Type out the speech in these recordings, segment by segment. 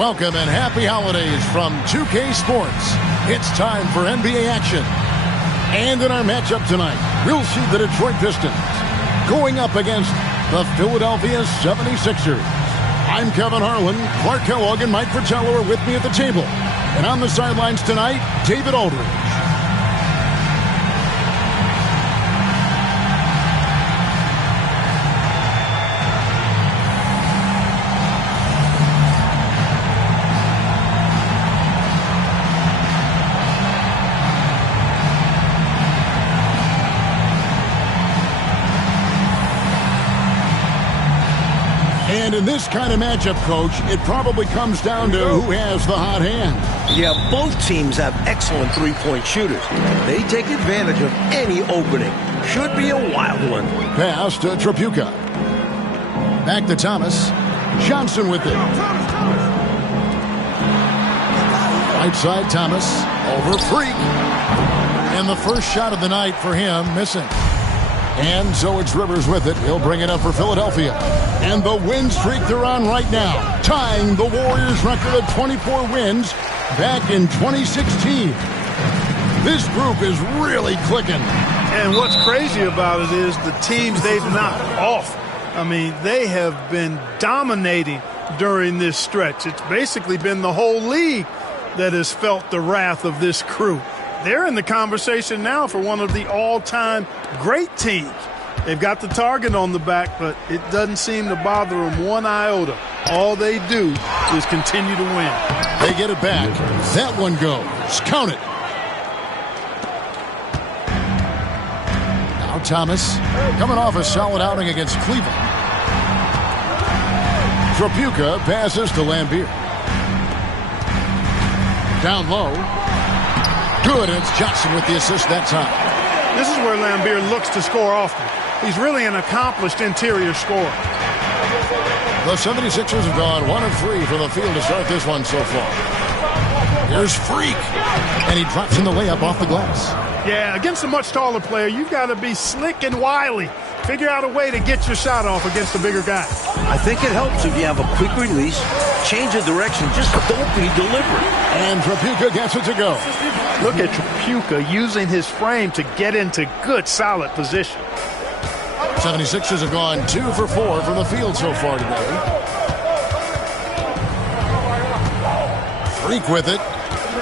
Welcome and happy holidays from 2K Sports. It's time for NBA action. And in our matchup tonight, we'll see the Detroit Pistons going up against the Philadelphia 76ers. I'm Kevin Harlan. Clark Kellogg and Mike Fratello are with me at the table. And on the sidelines tonight, David Aldridge. And in this kind of matchup, Coach, it probably comes down to who has the hot hand. Yeah, both teams have excellent three-point shooters. They take advantage of any opening. Should be a wild one. Pass to Tripucka. Back to Thomas. Johnson with it. Right side, Thomas. Over Freak. And the first shot of the night for him, missing. And so it's Rivers with it. He'll bring it up for Philadelphia. And the win streak they're on right now, tying the Warriors' record of 24 wins back in 2016. This group is really clicking. And what's crazy about it is the teams they've knocked off. I mean, they have been dominating during this stretch. It's basically been the whole league that has felt the wrath of this crew. They're in the conversation now for one of the all-time great teams. They've got the target on the back, but it doesn't seem to bother them one iota. All they do is continue to win. They get it back. That one goes. Count it. Now Thomas coming off a solid outing against Cleveland. Tripucka passes to Lambeer. Down low. Good, and it's Johnson with the assist that time. This is where Lambeer looks to score often. He's really an accomplished interior scorer. The 76ers have gone 1 of 3 from the field to start this one so far. Here's Freak, and he drops in the layup off the glass. Yeah, against a much taller player, you've got to be slick and wily. Figure out a way to get your shot off against a bigger guy. I think it helps if you have a quick release, change of direction, just don't be deliberate. And Tripucka gets it to go. Look at Tripucka using his frame to get into good, solid position. 76ers have gone 2 for 4 from the field so far today. Freak with it.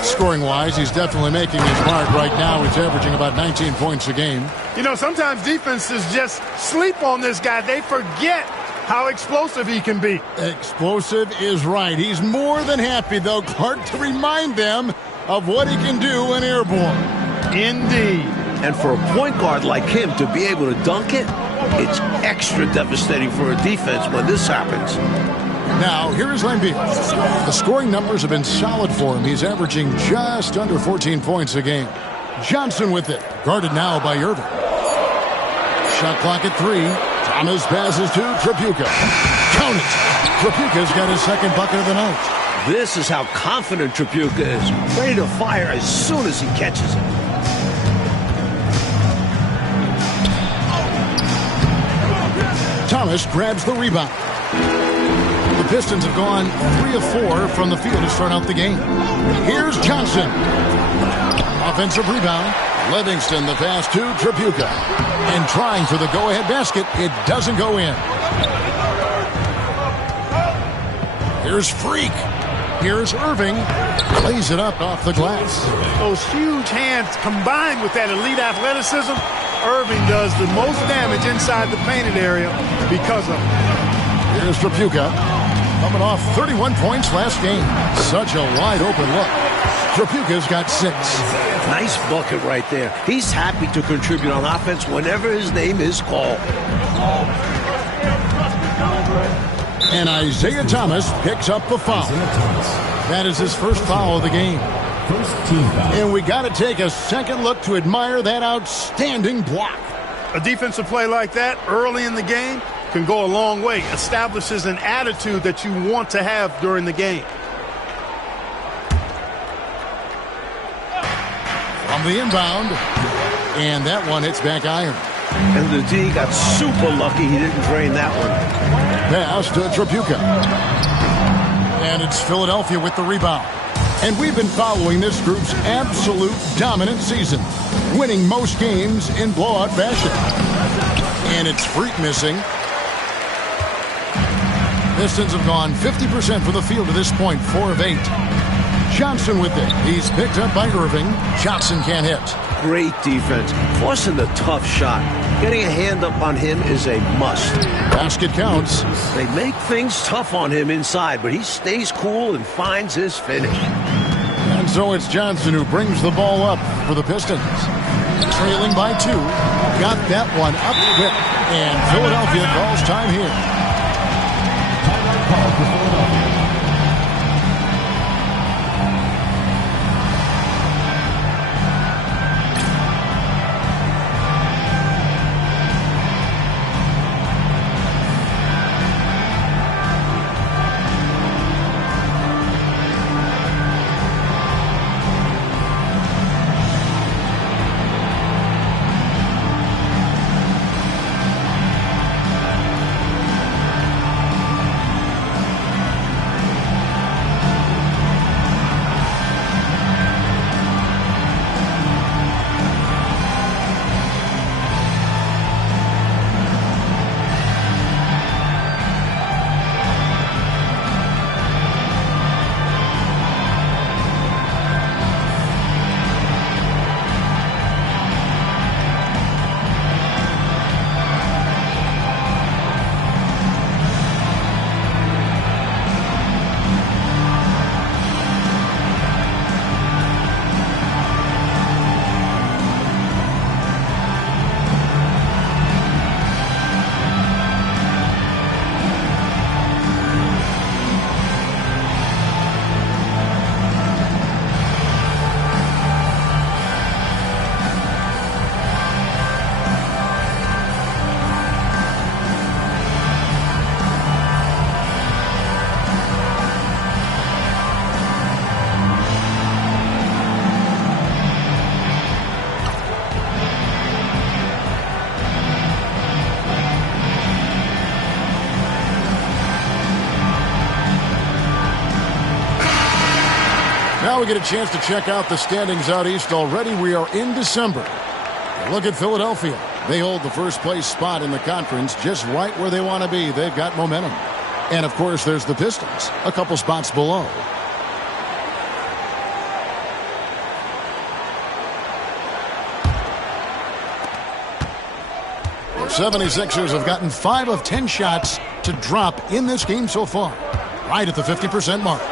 Scoring-wise, he's definitely making his mark right now. He's averaging about 19 points a game. You know, sometimes defenses just sleep on this guy. They forget how explosive he can be. Explosive is right. He's more than happy, though, Clark, to remind them of what he can do when airborne. Indeed. And for a point guard like him to be able to dunk it, it's extra devastating for a defense when this happens. Now, here's Lambeer. The scoring numbers have been solid for him. He's averaging just under 14 points a game. Johnson with it. Guarded now by Irving. Shot clock at 3. Thomas passes to Tripucka. Count it. Tripucka's got his second bucket of the night. This is how confident Tripucka is. Ready to fire as soon as he catches it. Thomas grabs the rebound. The Pistons have gone 3 of 4 from the field to start out the game. Here's Johnson. Offensive rebound. Livingston the pass to Tripucka. And trying for the go-ahead basket. It doesn't go in. Here's Freak. Here's Irving. Lays it up off the glass. Those huge hands combined with that elite athleticism, Irving does the most damage inside the painted area because of it. Here's Tripucka. Coming off 31 points last game. Such a wide open look. Tripucka's got 6. Nice bucket right there. He's happy to contribute on offense whenever his name is called. And Isaiah Thomas picks up the foul. That is his first foul of the game. First team foul. And we got to take a second look to admire that outstanding block. A defensive play like that early in the game can go a long way. Establishes an attitude that you want to have during the game. From the inbound. And that one hits back iron. And the D got super lucky he didn't drain that one. Pass to Tripucka. And it's Philadelphia with the rebound. And we've been following this group's absolute dominant season, winning most games in blowout fashion. And it's Freak missing. Pistons have gone 50% from the field to this point, 4 of 8. Johnson with it. He's picked up by Irving. Johnson can't hit. Great defense, forcing the tough shot. Getting a hand up on him is a must. Basket counts. They make things tough on him inside, but he stays cool and finds his finish. And so it's Johnson who brings the ball up for the Pistons. Trailing by 2. Got that one up quick. And Philadelphia calls time here. Now we get a chance to check out the standings out east already. We are in December. Look at Philadelphia. They hold the first place spot in the conference just right where they want to be. They've got momentum. And, of course, there's the Pistons, a couple spots below. The 76ers have gotten 5 of 10 shots to drop in this game so far, right at the 50% mark.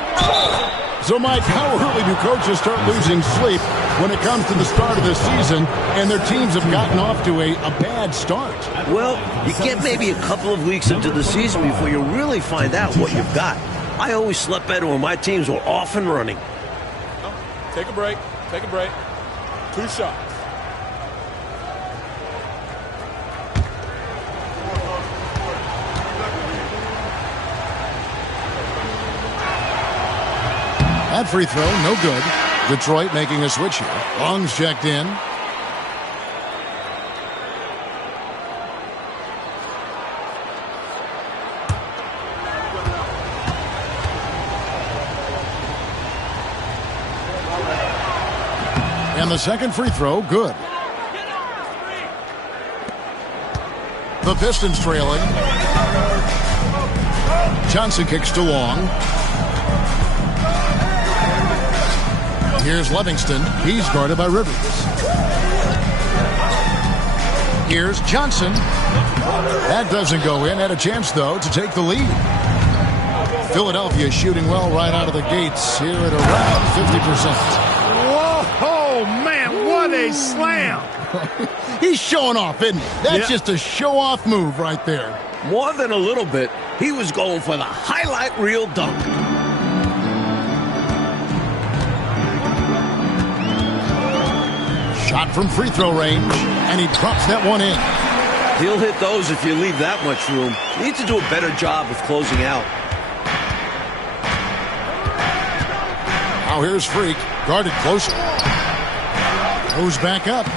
So, Mike, how early do coaches start losing sleep when it comes to the start of the season and their teams have gotten off to a bad start? Well, you get maybe a couple of weeks into the season before you really find out what you've got. I always slept better when my teams were off and running. Take a break. Take a break. 2 shots. That free throw, no good. Detroit making a switch here. Long's checked in. And the second free throw, good. The Pistons trailing. Johnson kicks to Long. Here's Livingston. He's guarded by Rivers. Here's Johnson. That doesn't go in. Had a chance, though, to take the lead. Philadelphia shooting well right out of the gates here at around 50%. Whoa, man, what a slam. He's showing off, isn't he? That's just a show-off move right there. More than a little bit. He was going for the highlight reel dunk. Shot from free throw range, and he drops that one in. He'll hit those if you leave that much room. You need to do a better job of closing out. Now here's Freak, guarded closer. Goes back up,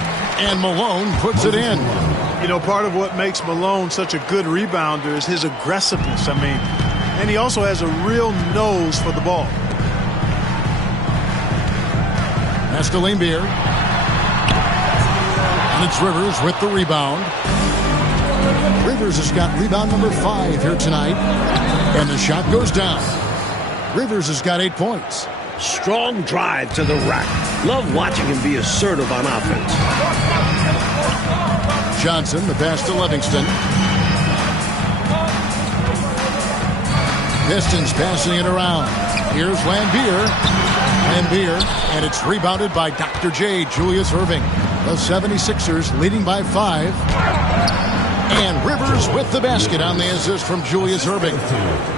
and Malone puts it in. You know, part of what makes Malone such a good rebounder is his aggressiveness. I mean, and he also has a real nose for the ball. That's to Lambier. And it's Rivers with the rebound. Rivers has got rebound number 5 here tonight. And the shot goes down. Rivers has got 8 points. Strong drive to the rack. Love watching him be assertive on offense. Johnson, the pass to Livingston. Pistons passing it around. Here's Lambier. Lambier, and it's rebounded by Dr. J, Julius Erving. The 76ers leading by 5. And Rivers with the basket on the assist from Julius Erving.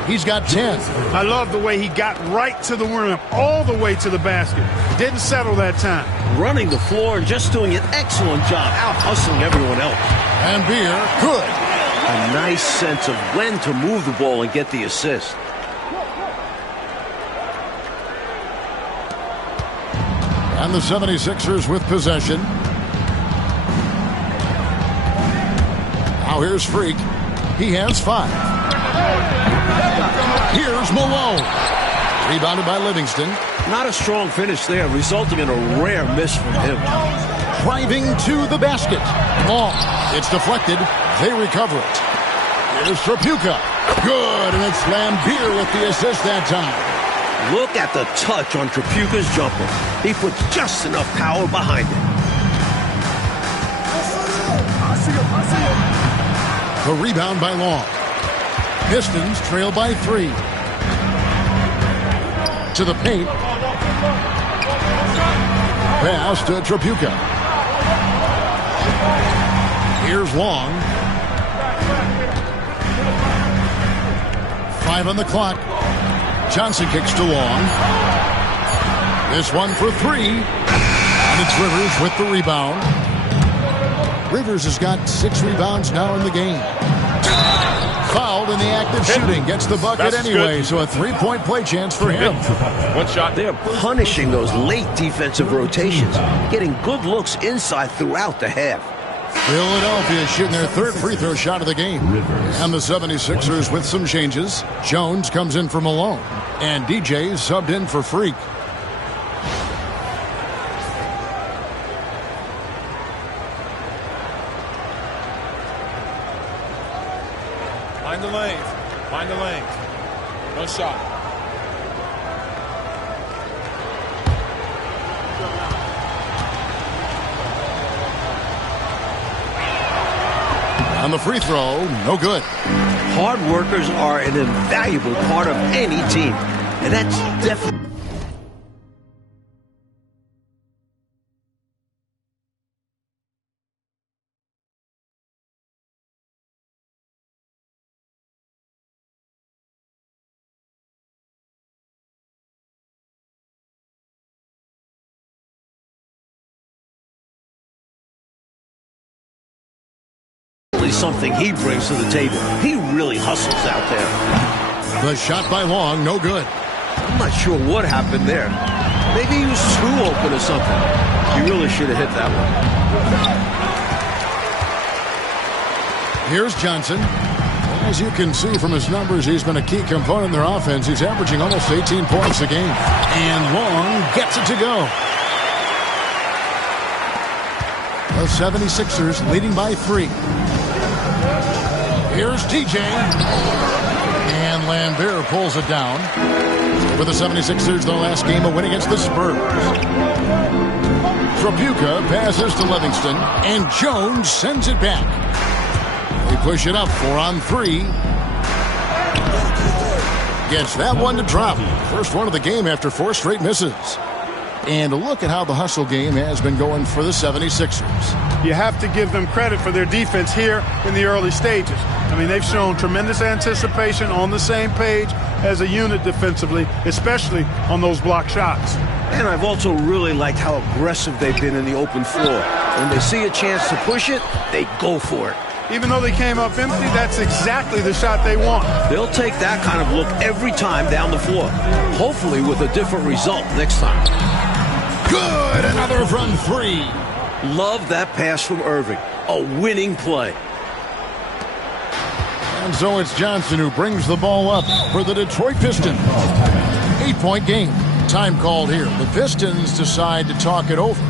He's got 10. I love the way he got right to the rim, all the way to the basket. Didn't settle that time. Running the floor and just doing an excellent job out-hustling everyone else. Lambier, good. A nice sense of when to move the ball and get the assist. And the 76ers with possession. Now here's Freak. He has 5. Here's Malone. Rebounded by Livingston. Not a strong finish there, resulting in a rare miss from him. Driving to the basket. Long. It's deflected. They recover it. Here's Trapuka. Good, and it's Lambier with the assist that time. Look at the touch on Trapuka's jumper. He puts just enough power behind it. The rebound by Long. Pistons trail by 3. To the paint. Pass to Trapuka. Here's Long. 5 on the clock. Johnson kicks to Long. This one for 3. And it's Rivers with the rebound. Rivers has got 6 rebounds now in the game. Fouled in the act of shooting. Gets the bucket anyway, good. So a 3-point play chance for him. One shot. They're punishing those late defensive rotations, getting good looks inside throughout the half. Philadelphia shooting their 3rd free throw shot of the game. And the 76ers with some changes. Jones comes in for Malone. And DJ subbed in for Freak. Find the lane. Find the lane. No shot. On the free throw, no good. Hard workers are an invaluable part of any team, and that's definitely... something he brings to the table. He really hustles out there. The shot by Long, no good. I'm not sure what happened there. Maybe he was too open or something. He really should have hit that one. Here's Johnson. As you can see from his numbers, he's been a key component in their offense. He's averaging almost 18 points a game. And Long gets it to go. The 76ers leading by 3. Here's TJ. And Lambier pulls it down. For the 76ers, their last game, a win against the Spurs. Trapuka passes to Livingston. And Jones sends it back. They push it up 4 on 3. Gets that one to drop. First one of the game after 4 straight misses. And look at how the hustle game has been going for the 76ers. You have to give them credit for their defense here in the early stages. I mean, they've shown tremendous anticipation, on the same page as a unit defensively, especially on those block shots. And I've also really liked how aggressive they've been in the open floor. When they see a chance to push it, they go for it. Even though they came up empty, that's exactly the shot they want. They'll take that kind of look every time down the floor, hopefully with a different result next time. Good, another from 3. Love that pass from Erving. A winning play. And so it's Johnson who brings the ball up for the Detroit Pistons. 8-point game. Time called here. The Pistons decide to talk it over.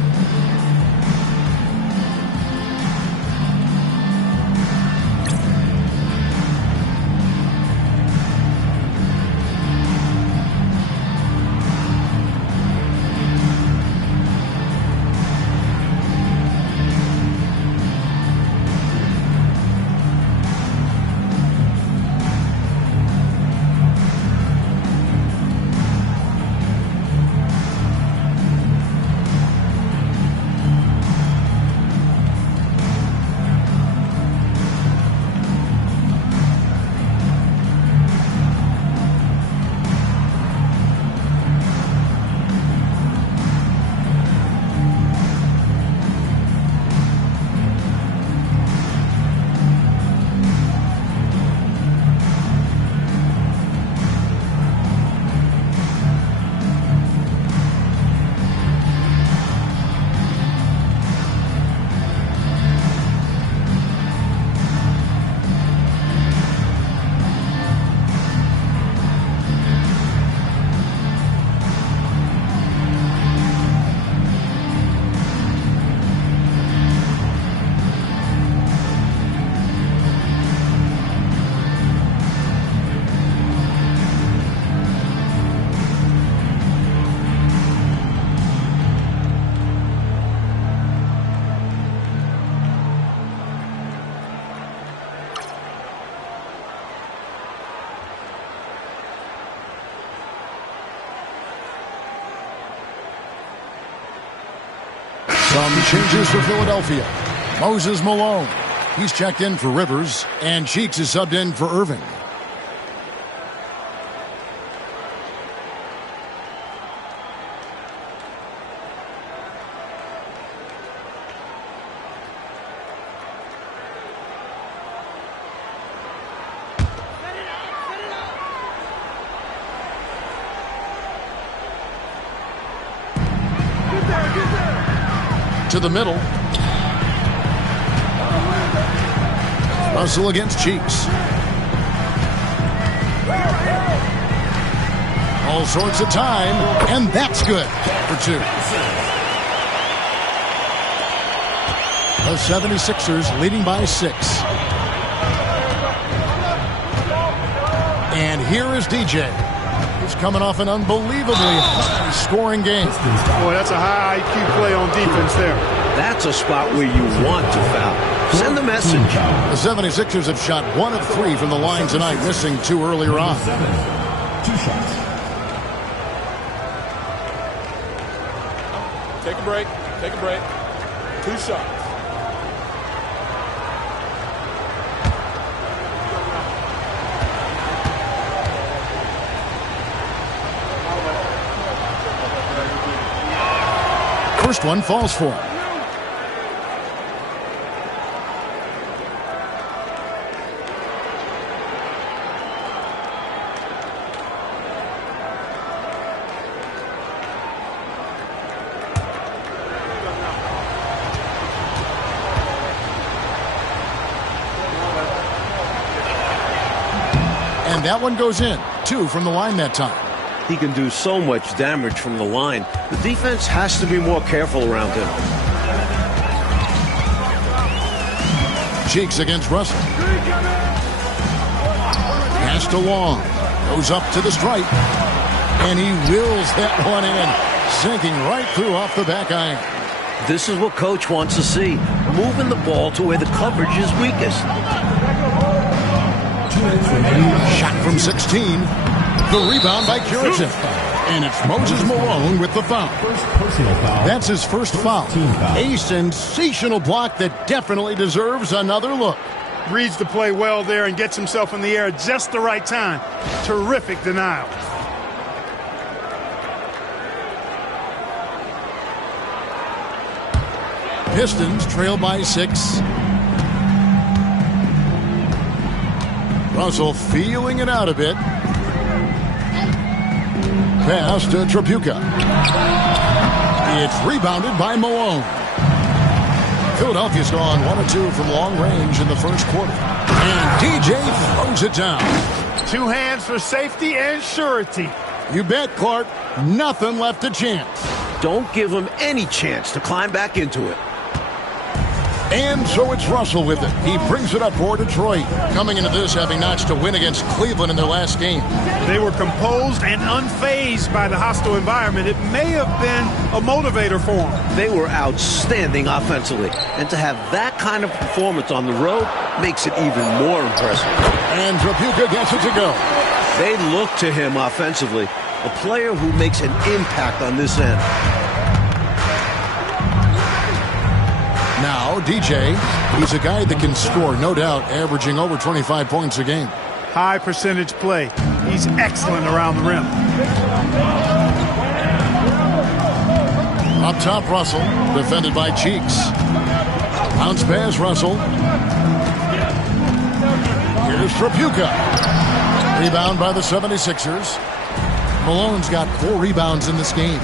Some changes for Philadelphia. Moses Malone. He's checked in for Rivers, and Cheeks is subbed in for Irving. To the middle. Russell against Cheeks. All sorts of time, and that's good for two. The 76ers leading by 6. And here is DJ. He's coming off an unbelievably high-scoring game. Boy, that's a high IQ play on defense there. That's a spot where you want to foul. Send the message. The 76ers have shot 1 of 3 from the line tonight, missing 2 earlier on. 2 shots. Take a break. Take a break. 2 shots. First one falls for him. And that one goes in. 2 from the line that time. He can do so much damage from the line. The defense has to be more careful around him. Cheeks against Russell. Pass to Long. Goes up to the stripe. And he wills that one in. Sinking right through off the back iron. This is what Coach wants to see. Moving the ball to where the coverage is weakest. Shot from 16. The rebound by Curitin. And it's Moses Malone with the foul. That's his first foul. A sensational block that definitely deserves another look. Reads the play well there and gets himself in the air at just the right time. Terrific denial. Pistons trail by 6. Russell feeling it out a bit. Pass to Tripucka. It's rebounded by Malone. Philadelphia's gone 1 of 2 from long range in the first quarter. And DJ throws it down. 2 hands for safety and surety. You bet, Clark. Nothing left to chance. Don't give him any chance to climb back into it. And so it's Russell with it. He brings it up for Detroit, coming into this having notched a win against Cleveland in their last game. They were composed and unfazed by the hostile environment. It may have been a motivator for them. They were outstanding offensively, and to have that kind of performance on the road makes it even more impressive. And Trapuka gets it to go. They look to him offensively, a player who makes an impact on this end. Now, DJ, he's a guy that can score, no doubt, averaging over 25 points a game. High percentage play. He's excellent around the rim. Up top, Russell, defended by Cheeks. Bounce pass, Russell. Here's Trapuka. Rebound by the 76ers. Malone's got 4 rebounds in this game.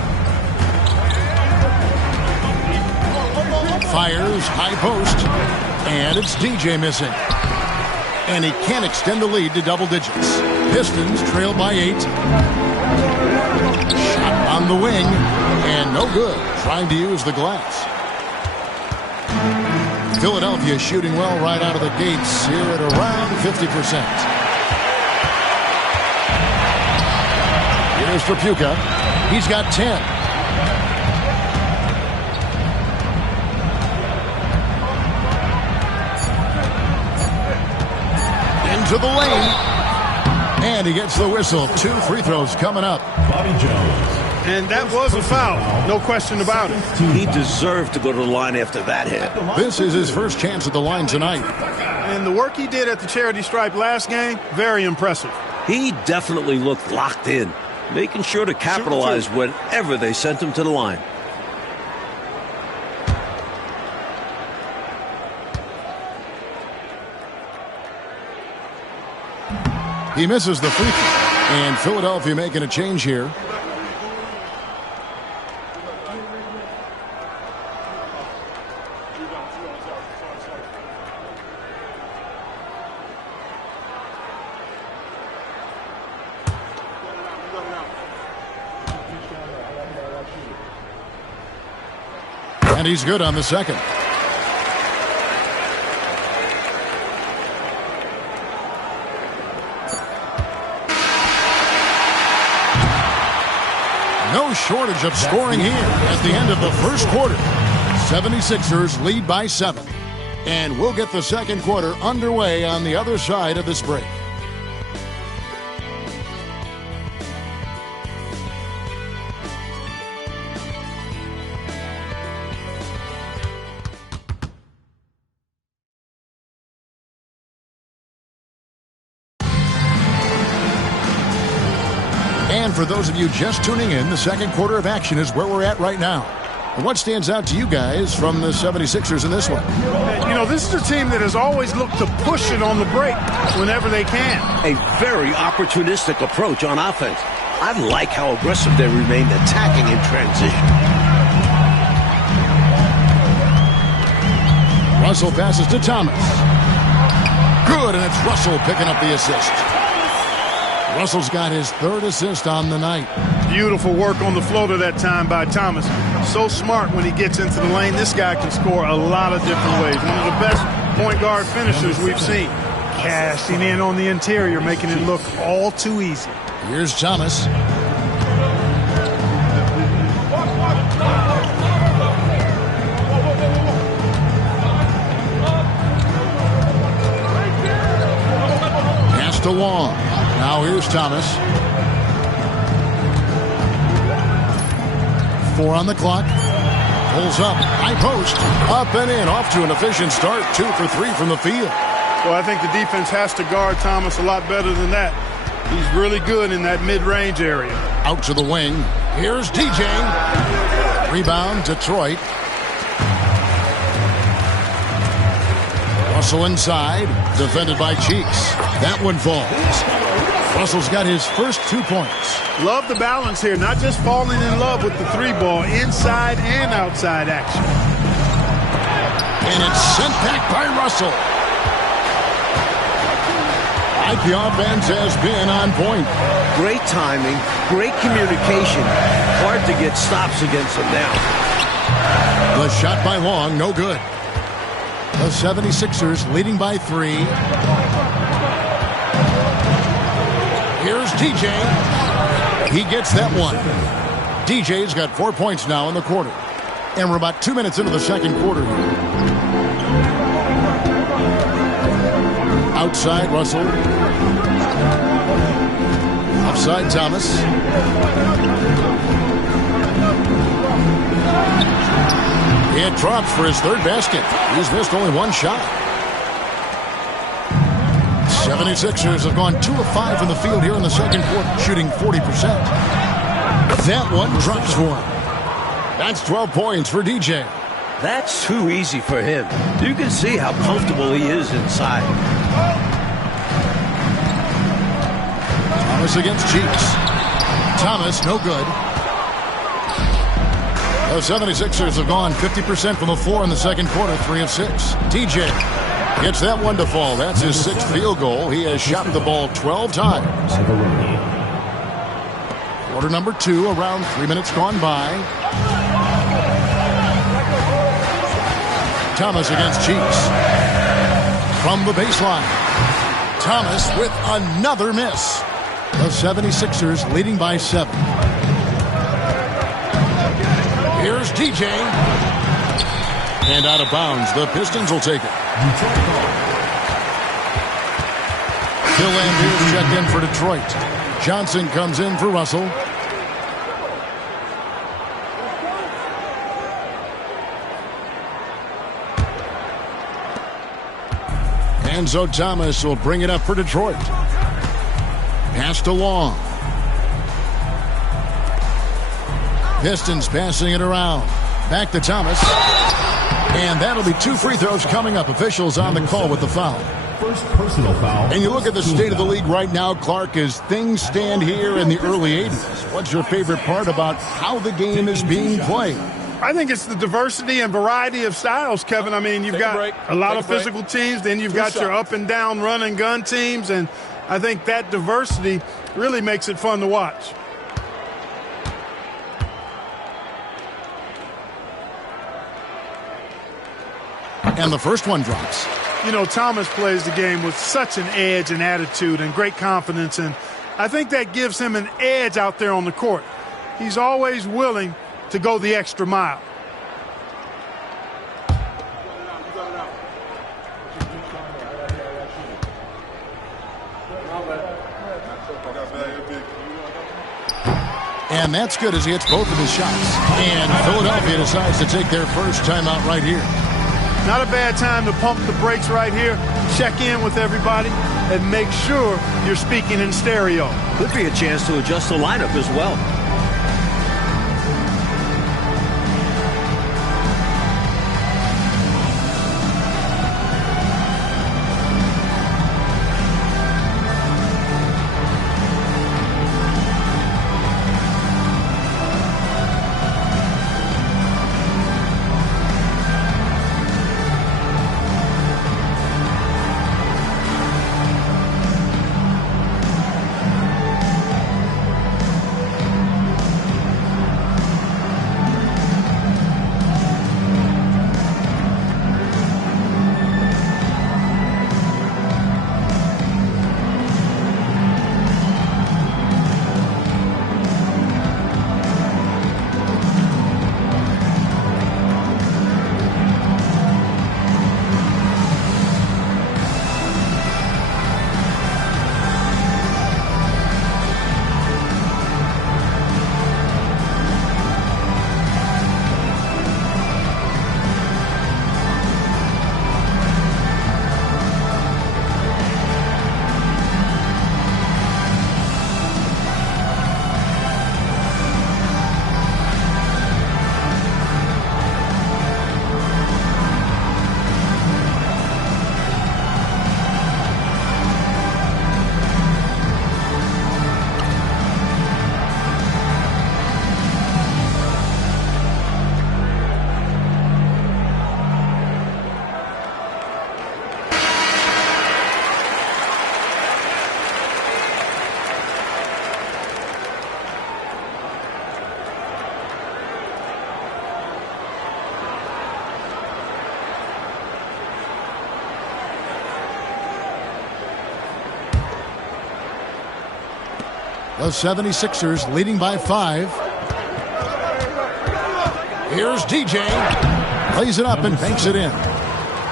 Fires, high post, and it's DJ missing. And he can't extend the lead to double digits. Pistons trail by 8. Shot on the wing, and no good, trying to use the glass. Philadelphia shooting well right out of the gates here at around 50%. Here's Trapuka. He's got 10. To the lane, and he gets the whistle. 2 free throws coming up. Bobby Jones. And that was a foul, no question about it. He deserved to go to the line after that hit. This is his first chance at the line tonight. And the work he did at the charity stripe last game, very impressive. He definitely looked locked in, making sure to capitalize whenever they sent him to the line. He misses the free throw, and Philadelphia making a change here. And he's good on the second. No shortage of scoring here at the end of the first quarter. 76ers lead by 7. And we'll get the second quarter underway on the other side of this break. And for those of you just tuning in, the second quarter of action is where we're at right now. And what stands out to you guys from the 76ers in this one? You know, this is a team that has always looked to push it on the break whenever they can. A very opportunistic approach on offense. I like how aggressive they remained attacking in transition. Russell passes to Thomas. Good, and it's Russell picking up the assist. Russell's got his 3rd assist on the night. Beautiful work on the floater that time by Thomas. So smart when he gets into the lane. This guy can score a lot of different ways. One of the best point guard finishers we've seen. Cashing in on the interior, making it look all too easy. Here's Thomas. Pass to Long. Now here's Thomas. 4 on the clock. Pulls up. High post. Up and in. Off to an efficient start. 2 for 3 from the field. Well, I think the defense has to guard Thomas a lot better than that. He's really good in that mid-range area. Out to the wing. Here's DJ. Rebound, Detroit. Russell inside. Defended by Cheeks. That one falls. Russell's got his first 2 points. Love the balance here, not just falling in love with the 3 ball, inside and outside action. And it's sent back by Russell. The offense has been on point. Great timing, great communication. Hard to get stops against them now. The shot by Long, no good. The 76ers leading by 3. Here's DJ. He gets that one. DJ's got 4 points now in the quarter. And we're about 2 minutes into the second quarter here. Outside, Russell. Offside, Thomas. It drops for his third basket. He's missed only one shot. 76ers have gone 2 of 5 from the field here in the second quarter, shooting 40%. That one drops for him. That's 12 points for DJ. That's too easy for him. You can see how comfortable he is inside. Thomas against Cheeks. Thomas, no good. The 76ers have gone 50% from the floor in the second quarter, 3 of 6. DJ gets that one to fall. That's his 6th field goal. He has shot the ball 12 times. Quarter number 2, around 3 minutes gone by. Thomas against Cheeks. From the baseline. Thomas with another miss. The 76ers leading by 7. Here's DJ. And out of bounds. The Pistons will take it. Phil Andrews checked in for Detroit. Johnson comes in for Russell. Enzo Thomas will bring it up for Detroit. Pass to Long. Pistons passing it around. Back to Thomas. And that'll be 2 free throws coming up. Officials on the call with the foul. First personal foul. And you look at the state of the league right now, Clark, as things stand here in the early 80s. What's your favorite part about how the game is being played? I think it's the diversity and variety of styles, Kevin. I mean, you've got a lot of physical teams, then you've got your up and down run and gun teams, and I think that diversity really makes it fun to watch. And the first one drops. You know, Thomas plays the game with such an edge and attitude and great confidence, and I think that gives him an edge out there on the court. He's always willing to go the extra mile. And that's good as he hits both of his shots. And Philadelphia decides to take their first timeout right here. Not a bad time to pump the brakes right here, check in with everybody, and make sure you're speaking in stereo. Could be a chance to adjust the lineup as well. The 76ers leading by 5. Here's DJ. Plays it up and banks it in.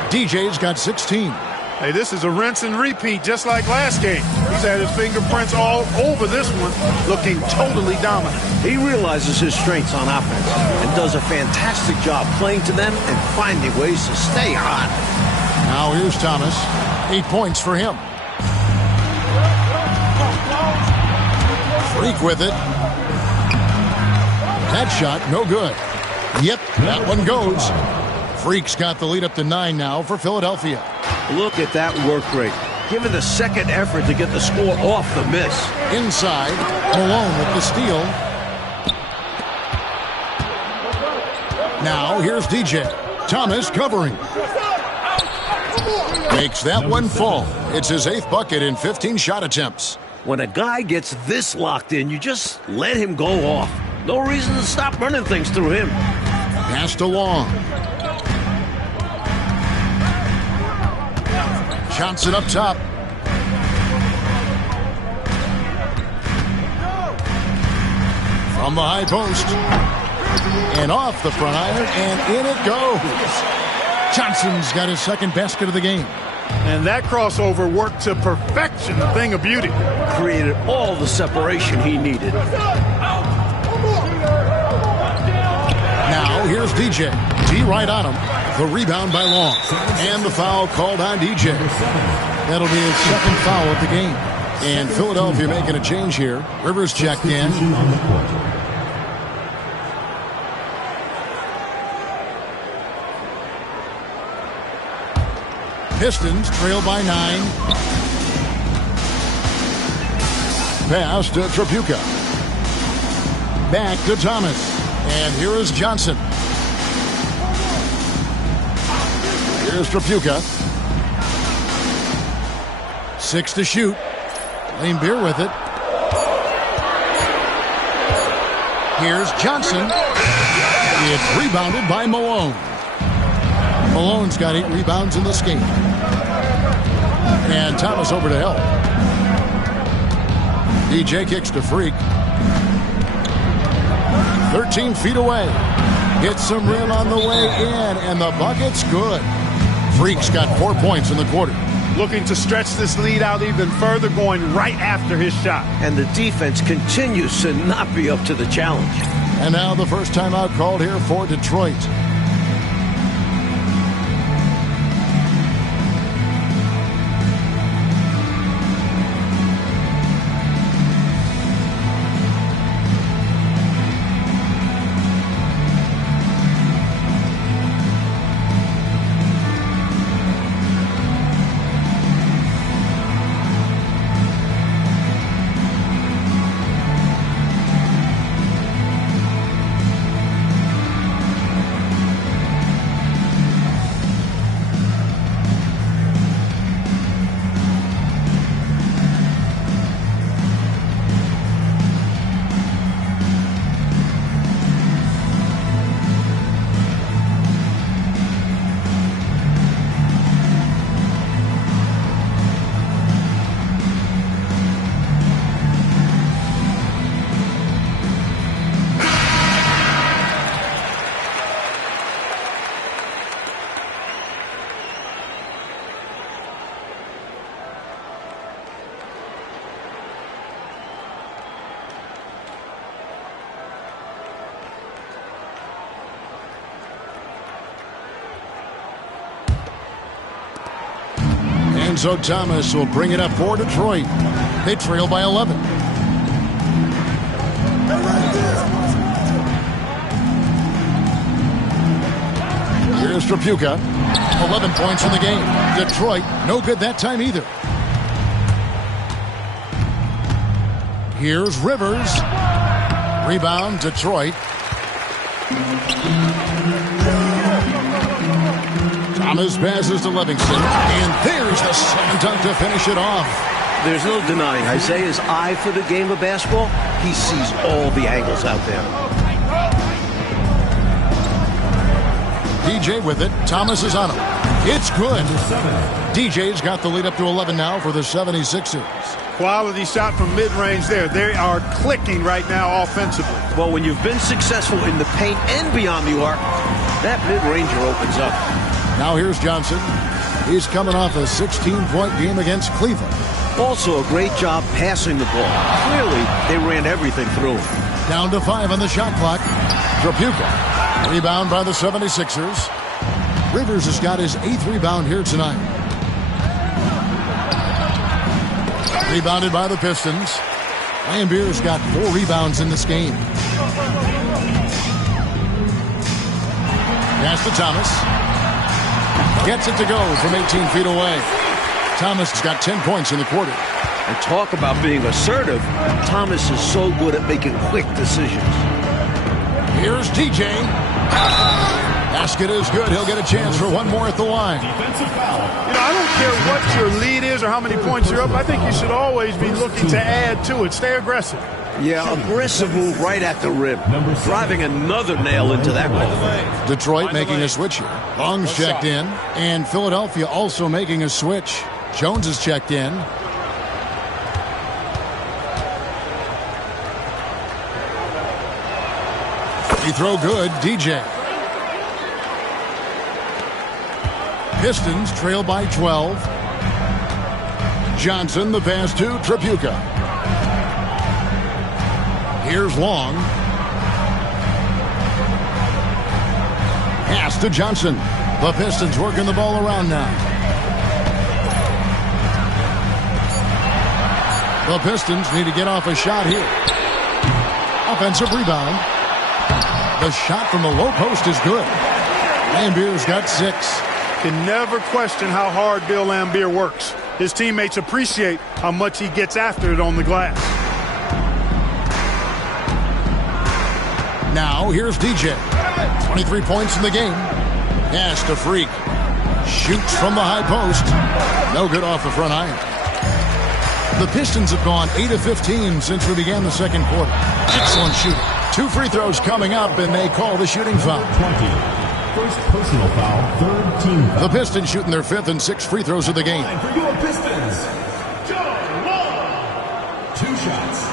DJ's got 16. Hey, this is a rinse and repeat just like last game. He's had his fingerprints all over this one, looking totally dominant. He realizes his strengths on offense and does a fantastic job playing to them and finding ways to stay hot. Now here's Thomas. 8 points for him. Freak with it. That shot, no good. Yep, that one goes. Freak's got the lead up to 9 now for Philadelphia. Look at that work rate. Given the second effort to get the score off the miss. Inside, Malone with the steal. Now here's DJ. Thomas covering. Makes that one fall. It's his 8th bucket in 15 shot attempts. When a guy gets this locked in, you just let him go off. No reason to stop running things through him. Passed along. Johnson up top. From the high post. And off the front iron, and in it goes. Johnson's got his 2nd basket of the game. And that crossover worked to perfection, a thing of beauty. Created all the separation he needed. Now here's DJ. D right on him. The rebound by Long. And the foul called on DJ. That'll be his 2nd foul of the game. And Philadelphia making a change here. Rivers checked in. Pistons trail by 9. Pass to Tripucka. Back to Thomas. And here is Johnson. Here's Tripucka. 6 to shoot. Lane Beer with it. Here's Johnson. It's rebounded by Malone. Malone's got 8 rebounds in this game. And Thomas over to help. DJ kicks to Freak. 13 feet away. Hits some rim on the way in, and the bucket's good. Freak's got 4 points in the quarter. Looking to stretch this lead out even further, going right after his shot. And the defense continues to not be up to the challenge. And now the first timeout called here for Detroit. So Thomas will bring it up for Detroit. They trail by 11. Here's Tripucka. 11 points in the game. Detroit, no good that time either. Here's Rivers. Rebound, Detroit. Thomas passes to Livingston, and there's the slam dunk to finish it off. There's no denying Isaiah's eye for the game of basketball. He sees all the angles out there. DJ with it. Thomas is on him. It's good. Number 7. DJ's got the lead up to 11 now for the 76ers. Quality shot from mid-range there. They are clicking right now offensively. Well, when you've been successful in the paint and beyond the arc, that mid-ranger opens up. Now here's Johnson. He's coming off a 16-point game against Cleveland. Also a great job passing the ball. Clearly, they ran everything through him. Down to 5 on the shot clock. Trapuka. Rebound by the 76ers. Rivers has got his 8th rebound here tonight. Rebounded by the Pistons. Lambeer's got 4 rebounds in this game. Pass to Thomas. Gets it to go from 18 feet away. Thomas has got 10 points in the quarter. And talk about being assertive. Thomas is so good at making quick decisions. Here's DJ. Basket is good. He'll get a chance for one more at the line. Defensive foul. You know, I don't care what your lead is or how many points you're up. I think you should always be looking to add to it. Stay aggressive. Yeah, aggressive move right at the rim. Driving another nail into that one. Detroit making a switch here. Long's checked in. And Philadelphia also making a switch. Jones is checked in. Free throw good. DJ. Pistons trail by 12. Johnson the pass to Trapuka. Here's Long. Pass to Johnson. The Pistons working the ball around now. The Pistons need to get off a shot here. Offensive rebound. The shot from the low post is good. Lambeer's got 6. Can never question how hard Bill Lambier works. His teammates appreciate how much he gets after it on the glass. Now here's DJ. 23 points in the game. Pass to Freak. Shoots from the high post. No good off the front iron. The Pistons have gone 8 of 15 since we began the second quarter. Excellent shooting. 2 free throws coming up, and they call the shooting foul. 20. First personal foul, third team foul. The Pistons shooting their 5th and 6th free throws of the game. For your Pistons, John Wall. 2 shots.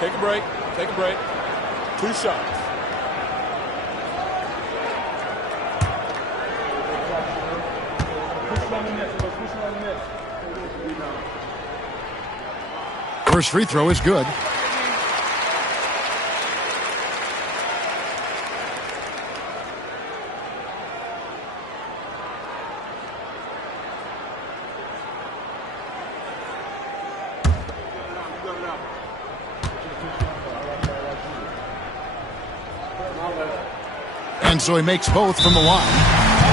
Take a break. Take a break. 2 shots. First free throw is good. And so he makes both from the line.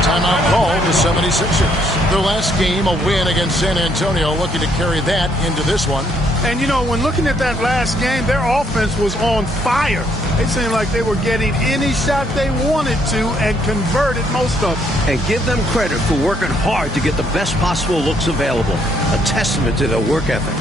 Timeout call the 76ers. Their last game, a win against San Antonio, looking to carry that into this one. And, you know, when looking at that last game, their offense was on fire. It seemed like they were getting any shot they wanted to and converted most of them. And give them credit for working hard to get the best possible looks available. A testament to their work ethic.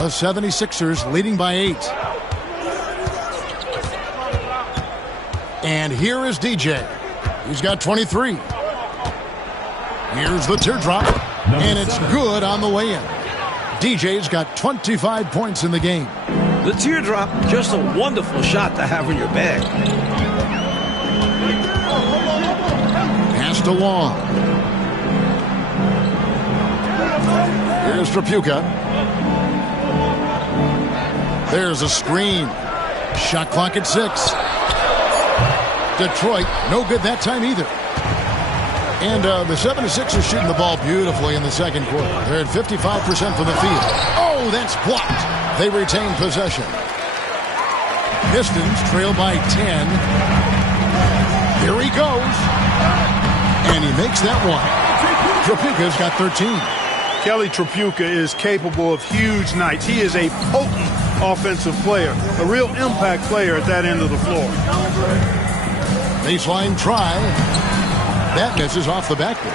The 76ers leading by 8. And here is DJ. He's got 23. Here's the teardrop. And it's good on the way in. DJ's got 25 points in the game. The teardrop, just a wonderful shot to have in your bag. Passed along. Here's Trapuka. There's a screen. Shot clock at 6. Detroit, no good that time either. And the 76ers shooting the ball beautifully in the second quarter. They're at 55% from the field. Oh, that's blocked. They retain possession. Pistons trail by 10. Here he goes. And he makes that one. Trapuka's got 13. Kelly Trapuka is capable of huge nights. He is a potent offensive player, a real impact player at that end of the floor. Baseline try. That misses off the backboard.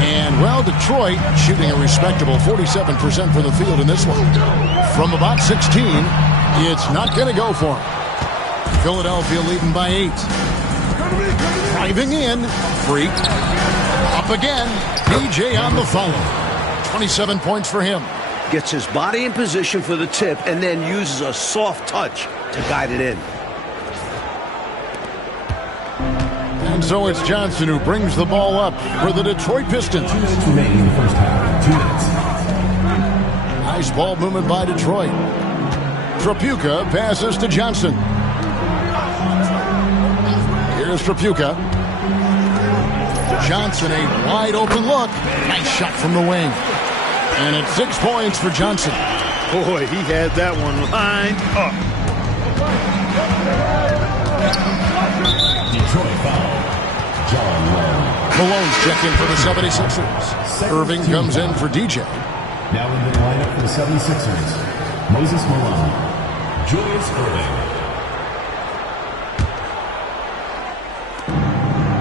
And, well, Detroit shooting a respectable 47% from the field in this one. From about 16, it's not going to go for him. Philadelphia leading by 8. Driving in. Freak. Up again. DJ on the follow. 27 points for him. Gets his body in position for the tip and then uses a soft touch to guide it in. And so it's Johnson who brings the ball up for the Detroit Pistons. 2 minutes remaining in the first half. 2 minutes. Nice ball movement by Detroit. Trapuka passes to Johnson. Here's Trapuka. Johnson, a wide open look. Nice shot from the wing. And it's 6 points for Johnson. Boy, he had that one lined up. Detroit foul. John Wall. Malone's checking for the 76ers. Irving comes in for DJ. Now in the lineup for the 76ers. Moses Malone. Julius Irving.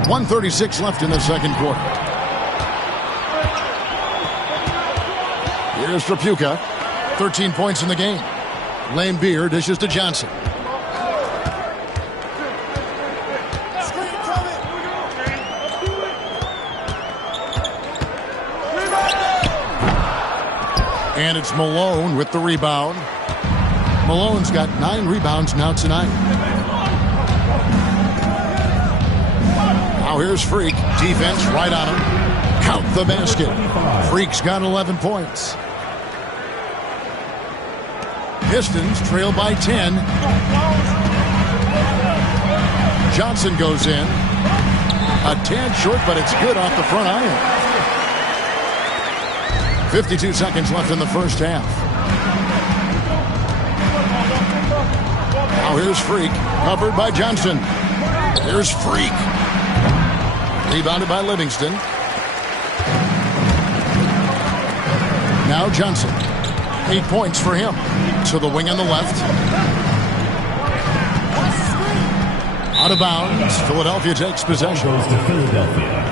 1:36 left in the second quarter. Here's Trapuka. 13 points in the game. Lane Beer dishes to Johnson. And it's Malone with the rebound. Malone's got 9 rebounds now tonight. Now here's Freak. Defense right on him. Count the basket. Freak's got 11 points. Pistons trail by 10. Johnson goes in. A tad short, but it's good off the front iron. 52 seconds left in the first half. Now here's Freak. Covered by Johnson. Here's Freak. Rebounded by Livingston. Now Johnson. 8 points for him. To the wing on the left. Out of bounds. Philadelphia takes possession. Goes to Philadelphia.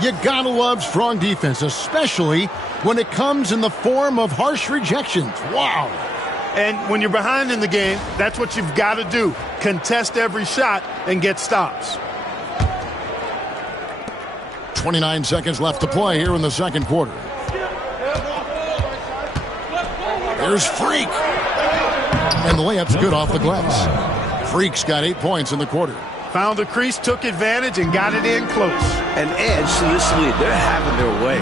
You gotta love strong defense, especially when it comes in the form of harsh rejections. Wow. And when you're behind in the game, that's what you've got to do. Contest every shot and get stops. 29 seconds left to play here in the second quarter. There's Freak. And the layup's good off the glass. Freak's got 8 points in the quarter. Found the crease, took advantage, and got it in close. An edge to this lead. They're having their way.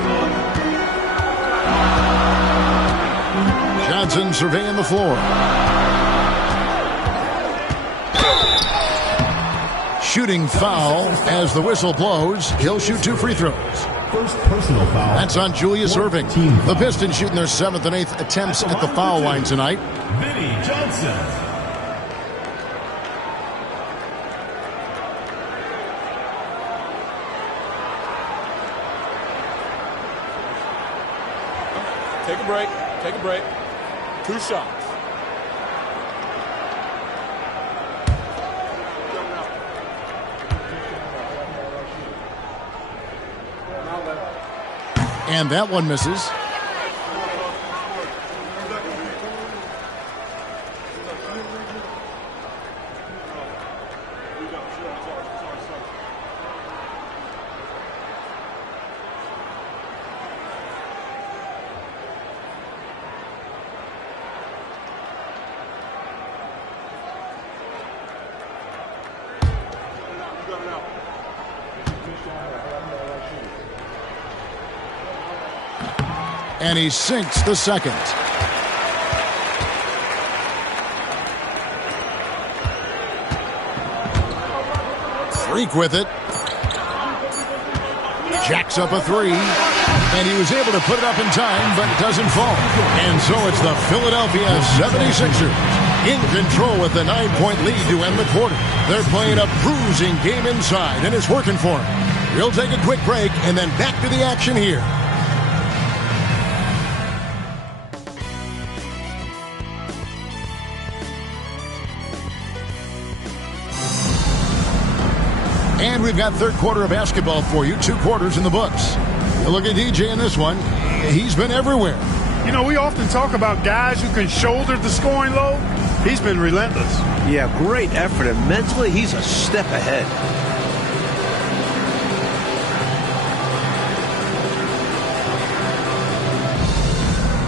Johnson surveying the floor. Shooting foul as the whistle blows. He'll shoot 2 free throws. First personal foul. That's on Julius Irving. The Pistons shooting their 7th and 8th attempts at the foul line tonight. Vinny Johnson. Take a break. Take a break. 2 shots. And that one misses. And he sinks the second. Freak with it. Jacks up a three. And he was able to put it up in time, but it doesn't fall. And so it's the Philadelphia 76ers in control with the 9-point lead to end the quarter. They're playing a bruising game inside, and it's working for them. We'll take a quick break and then back to the action here. And we've got third quarter of basketball for you. 2 quarters in the books. You look at DJ in this one. He's been everywhere. You know, we often talk about guys who can shoulder the scoring load. He's been relentless. Yeah, great effort, and mentally he's a step ahead.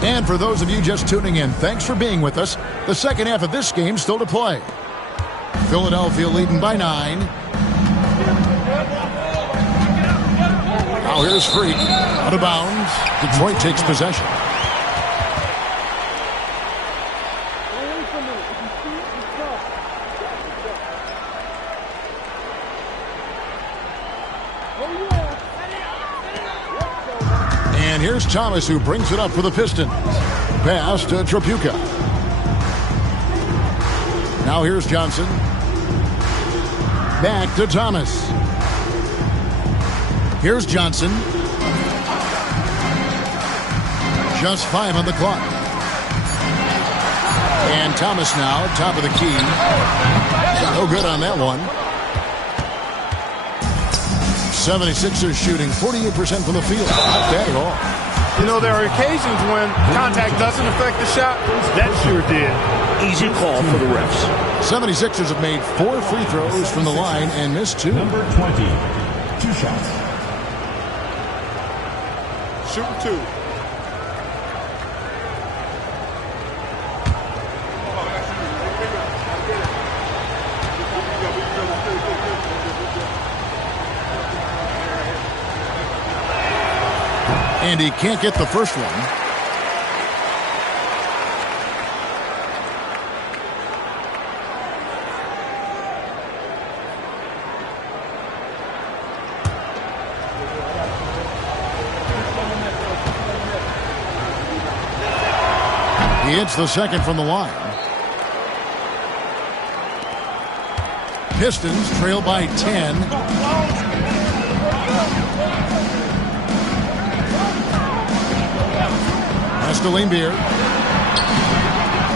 And for those of you just tuning in, thanks for being with us. The second half of this game still to play. Philadelphia leading by 9. Now here's Freak. Out of bounds. Detroit takes possession. And here's Thomas, who brings it up for the Pistons. Pass to Trapuka. Now here's Johnson. Back to Thomas. Here's Johnson. Just 5 on the clock. And Thomas now, top of the key. No good on that one. 76ers shooting 48% from the field. Not bad at all. You know, there are occasions when contact doesn't affect the shot. That sure did. Easy call for the refs. 76ers have made 4 free throws from the line and missed 2. Number 20, 2 shots. Shooting 2. And he can't get the first one. He hits the second from the line. Pistons trail by 10. Limbier.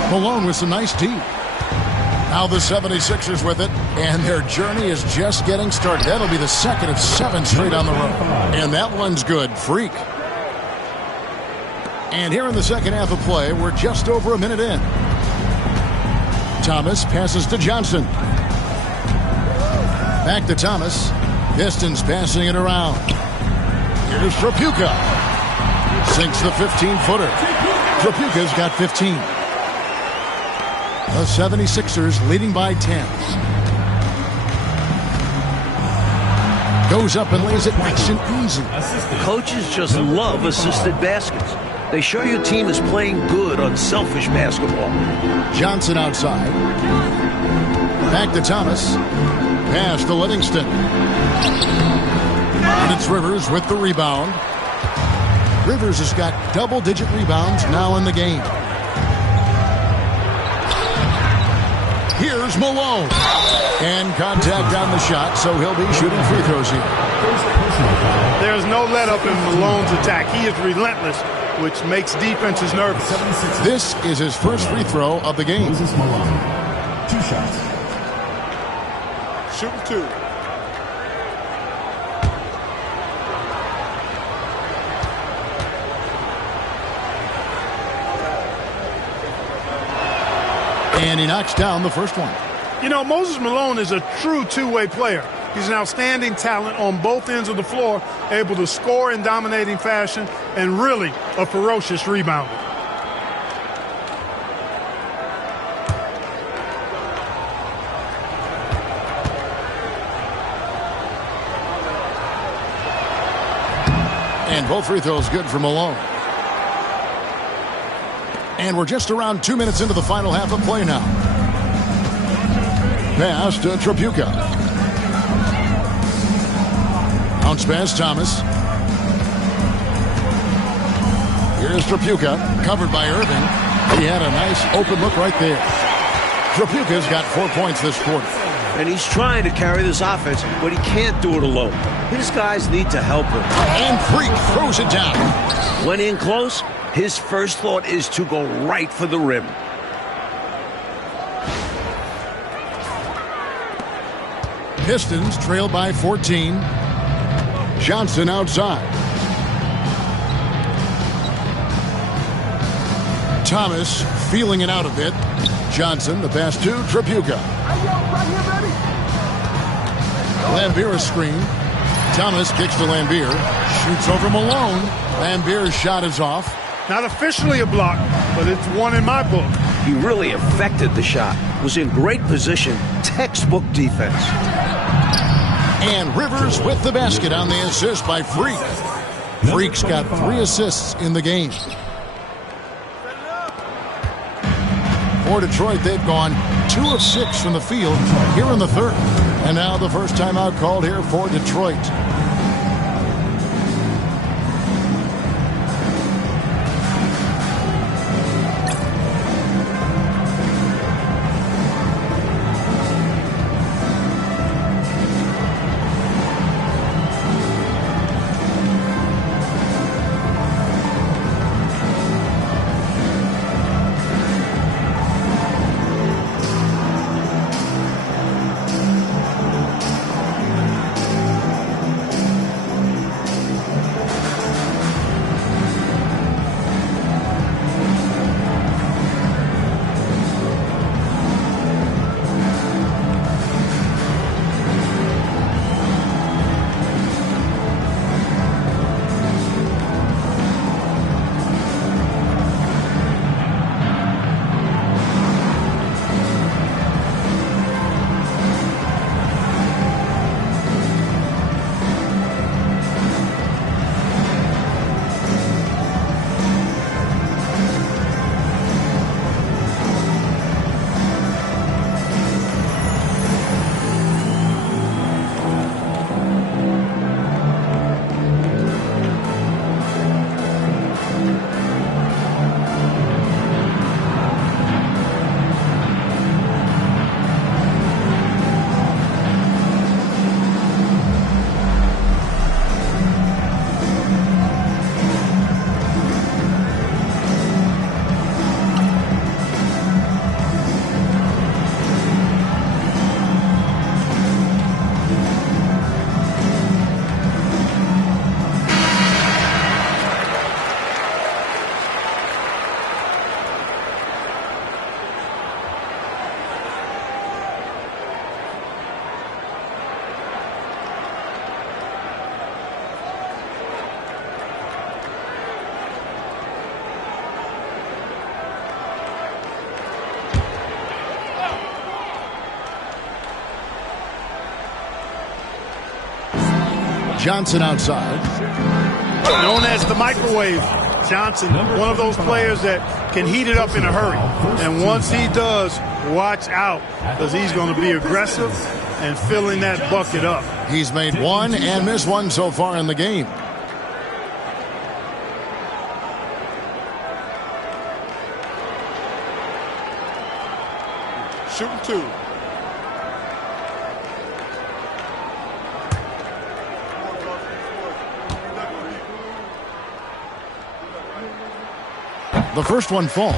Malone with some nice deep. Now the 76ers with it, and their journey is just getting started. That'll be the second of 7 straight on the road. And that one's good. Freak. And here in the second half of play, we're just over a minute in. Thomas passes to Johnson. Back to Thomas. Pistons passing it around. Here's Trapuka. Sinks the 15-footer. Trapuka's got 15. The 76ers leading by 10. Goes up and lays it nice and easy. Coaches just love assisted baskets. They show your team is playing good, unselfish basketball. Johnson outside. Back to Thomas. Pass to Livingston. And it's Rivers with the rebound. Rivers has got double-digit rebounds now in the game. Here's Malone. And contact on the shot, so he'll be shooting free throws here. There's no let-up in Malone's attack. He is relentless, which makes defenses nervous. This is his first free throw of the game. Moses Malone, 2 shots. Shooting 2. And he knocks down the first one. You know, Moses Malone is a true two-way player. He's an outstanding talent on both ends of the floor, able to score in dominating fashion, and really a ferocious rebounder. And both free throws good for Malone. And we're just around 2 minutes into the final half of play now. Pass to Tripucka. Bounce pass, Thomas. Here's Tripucka, covered by Irving. He had a nice open look right there. Tripucka's got 4 points this quarter. And he's trying to carry this offense, but he can't do it alone. His guys need to help him. And Freak throws it down. When in close, his first thought is to go right for the rim. Pistons trail by 14. Johnson outside. Thomas feeling it out a bit. Johnson, the pass to Tripucka. Lambier's screen. Thomas kicks to Lambier. Shoots over Malone. Lambier's shot is off. Not officially a block, but it's one in my book. He really affected the shot. Was in great position. Textbook defense. And Rivers with the basket on the assist by Freak. Freak's got 3 assists in the game. For Detroit, they've gone 2 of 6 from the field here in the third. And now the first timeout called here for Detroit. Johnson outside. Known as the microwave, Johnson, one of those players that can heat it up in a hurry. And once he does, watch out, because he's going to be aggressive and filling that bucket up. He's made 1 and missed 1 so far in the game. Shooting 2. The first one falls.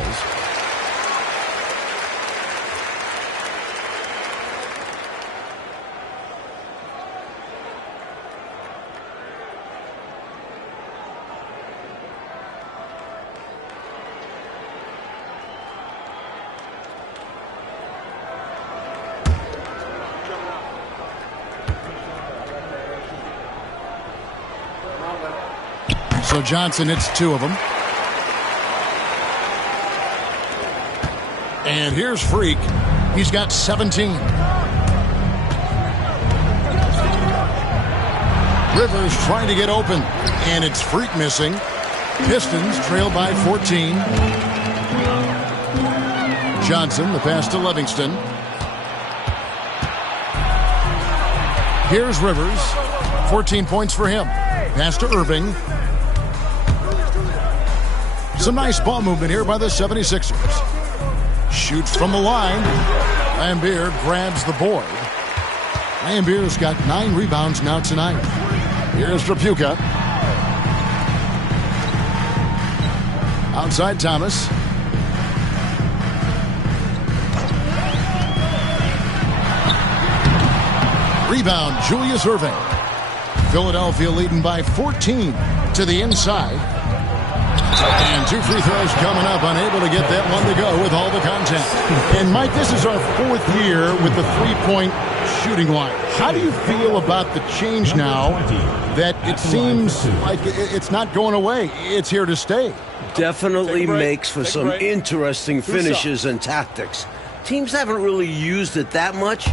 So Johnson hits 2 of them. And here's Freak. He's got 17. Rivers trying to get open. And it's Freak missing. Pistons trail by 14. Johnson, the pass to Livingston. Here's Rivers. 14 points for him. Pass to Irving. Some nice ball movement here by the 76ers. Shoots from the line. Lambeer grabs the board. Lambier's got 9 rebounds now tonight. Here's Trapuka. Outside Thomas. Rebound, Julius Irving. Philadelphia leading by 14 to the inside. And 2 free throws coming up, unable to get that one to go with all the contact. And Mike, this is our 4th year with the 3-point shooting line. How do you feel about the change now that it seems like it's not going away? It's here to stay. Definitely makes for some interesting finishes and tactics. Teams haven't really used it that much.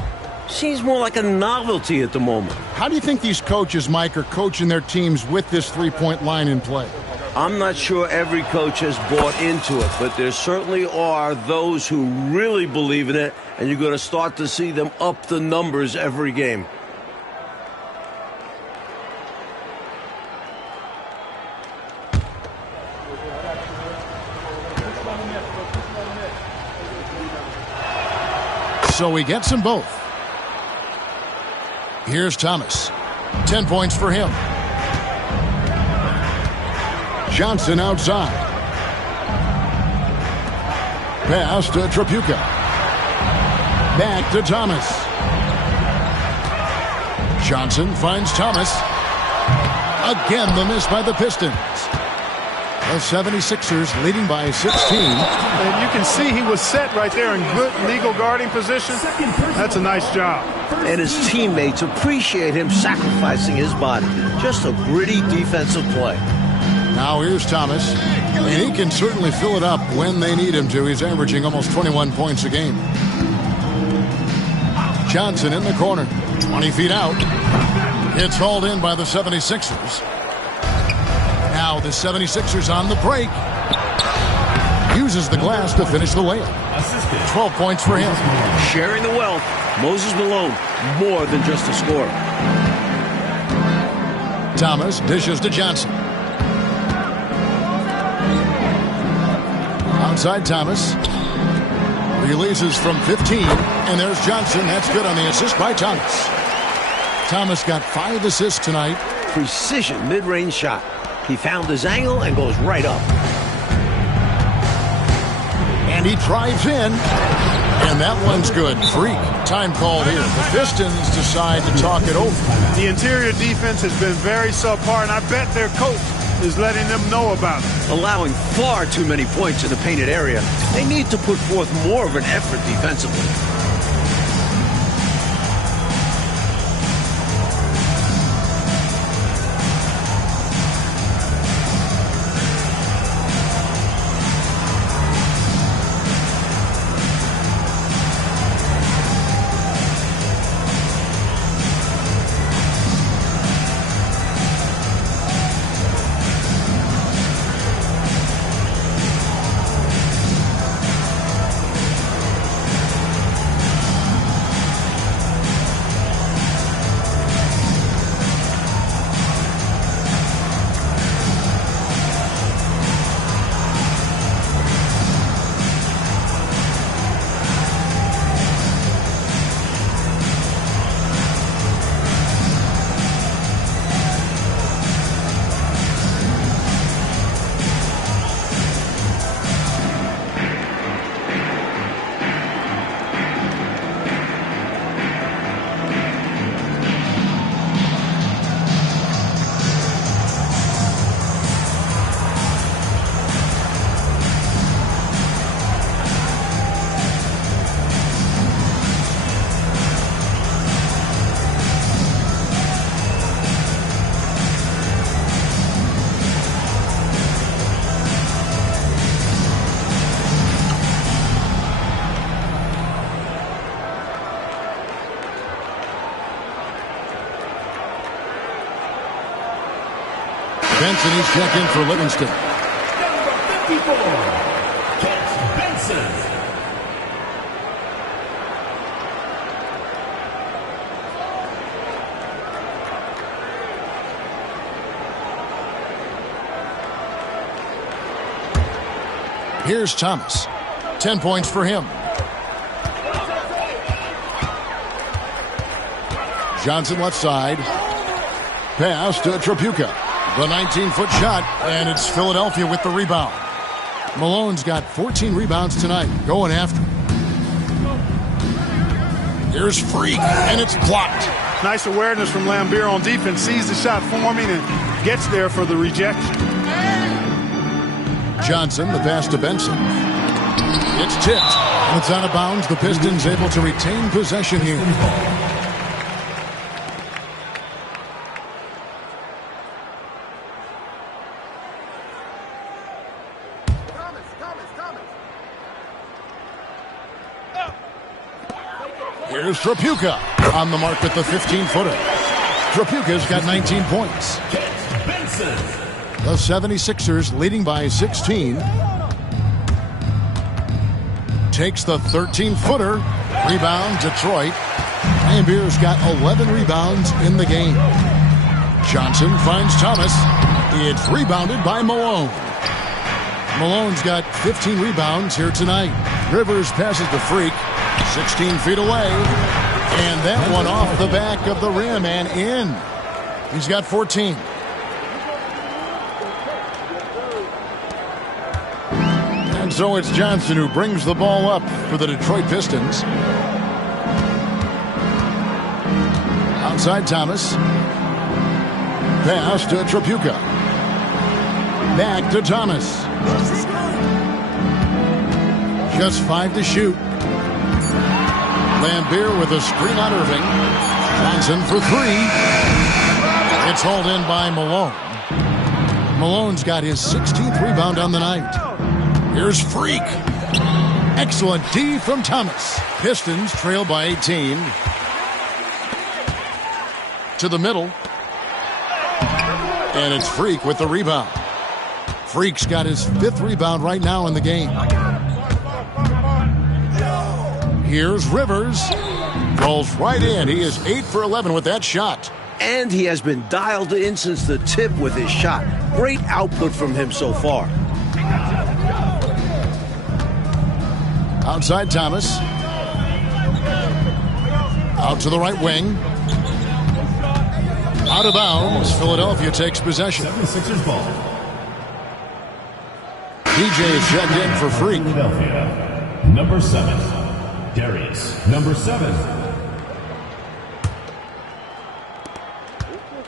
Seems more like a novelty at the moment. How do you think these coaches, Mike, are coaching their teams with this 3-point line in play? I'm not sure every coach has bought into it, but there certainly are those who really believe in it, and you're going to start to see them up the numbers every game. So he gets them both. Here's Thomas. 10 points for him. Johnson outside. Pass to Trapuka. Back to Thomas. Johnson finds Thomas. Again, the miss by the Pistons. The 76ers leading by 16. And you can see he was set right there in good legal guarding position. That's a nice job. And his teammates appreciate him sacrificing his body. Just a gritty defensive play. Now here's Thomas. And he can certainly fill it up when they need him to. He's averaging almost 21 points a game. Johnson in the corner. 20 feet out. It's hauled in by the 76ers. Now the 76ers on the break. Uses the glass to finish the layup. 12 points for him. Sharing the wealth. Moses Malone, more than just a scorer. Thomas dishes to Johnson. Outside Thomas. Releases from 15. And there's Johnson. That's good on the assist by Thomas. Thomas got 5 assists tonight. Precision mid-range shot. He found his angle and goes right up. And he drives in. And that one's good. Freak. Time called here. The Pistons decide to talk it over. The interior defense has been very subpar, and I bet their coach is letting them know about it. Allowing far too many points in the painted area. They need to put forth more of an effort defensively. Benson, he's checked in for Livingston. Number 54, Kent Benson. Here's Thomas. 10 points for him. Johnson left side. Pass to Tripucka. The 19-foot shot, and it's Philadelphia with the rebound. Malone's got 14 rebounds tonight, going after him. Here's Freak, and it's blocked. Nice awareness from Lambier on defense. Sees the shot forming and gets there for the rejection. Johnson, the pass to Benson. It's tipped. It's out of bounds. The Pistons able to retain possession here. Here's Tripucka on the mark with the 15-footer. Tripucka's got 19 points. The 76ers leading by 16. Takes the 13-footer. Rebound, Detroit. Lambier's got 11 rebounds in the game. Johnson finds Thomas. It's rebounded by Malone. Malone's got 15 rebounds here tonight. Rivers passes to Freak. 16 feet away. And that one off the back of the rim and in. He's got 14. And so it's Johnson who brings the ball up for the Detroit Pistons. Outside Thomas. Pass to Tripucka. Back to Thomas. Just 5 to shoot. Lambier with a screen on Irving. Johnson for 3. It's hauled in by Malone. Malone's got his 16th rebound on the night. Here's Freak. Excellent D from Thomas. Pistons trail by 18. To the middle. And it's Freak with the rebound. Freak's got his 5th rebound right now in the game. Here's Rivers. Rolls right in. He is 8 for 11 with that shot. And he has been dialed in since the tip with his shot. Great output from him so far. Outside Thomas. Out to the right wing. Out of bounds. Philadelphia takes possession. 76ers ball. DJ is checked in for Freak. Philadelphia. Number 7. Darius, number 7.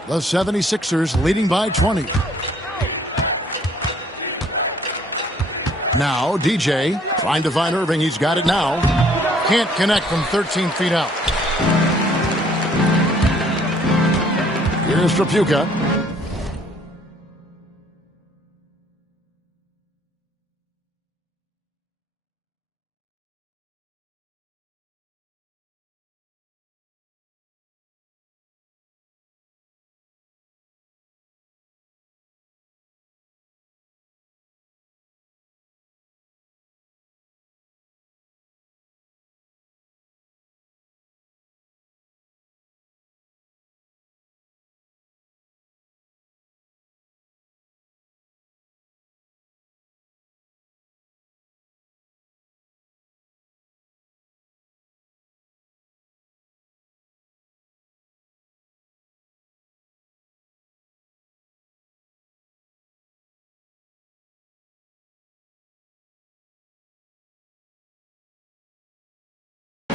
The 76ers leading by 20. Now DJ trying to find Irving. He's got it now. Can't connect from 13 feet out. Here's Tripucka.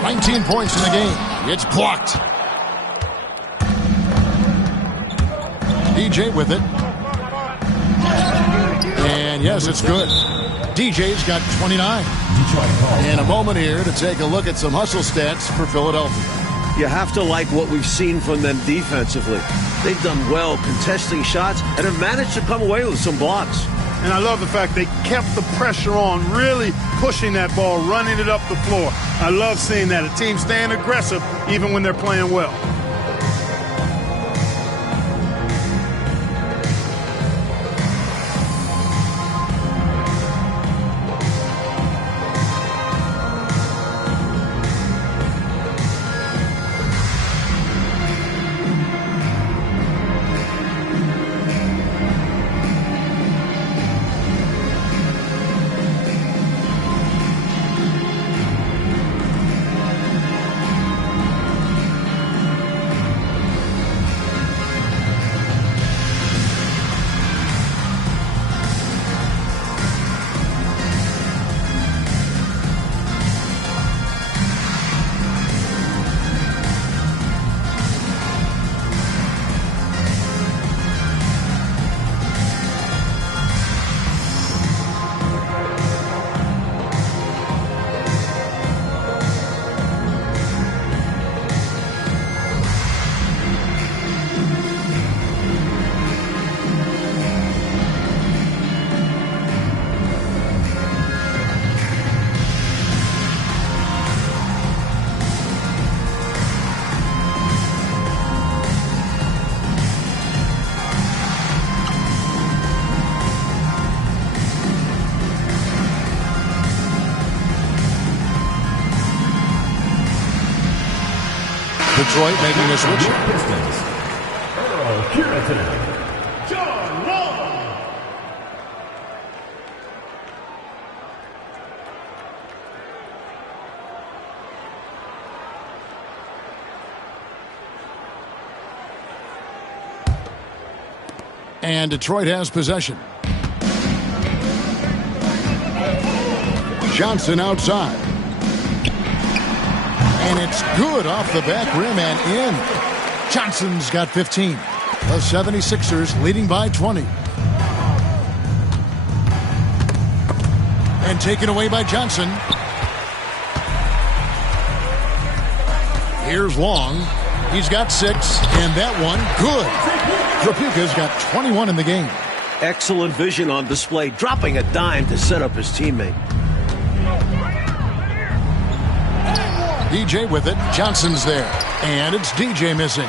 $19 points in the game. It's blocked. DJ with it. And yes, it's good. DJ's got 29. In a moment here to take a look at some hustle stats for Philadelphia. You have to like what we've seen from them defensively. They've done well contesting shots and have managed to come away with some blocks. And I love the fact they kept the pressure on, really pushing that ball, running it up the floor. I love seeing that. A team staying aggressive even when they're playing well. Detroit making a switch. Pistons. Earl Cureton. John Wall. And Detroit has possession. Johnson outside. And it's good off the back rim and in. Johnson's got 15. The 76ers leading by 20. And taken away by Johnson. Here's Long. He's got 6, and that one, good. Trapuka's got 21 in the game. Excellent vision on display, dropping a dime to set up his teammate. DJ with it. Johnson's there. And it's DJ missing.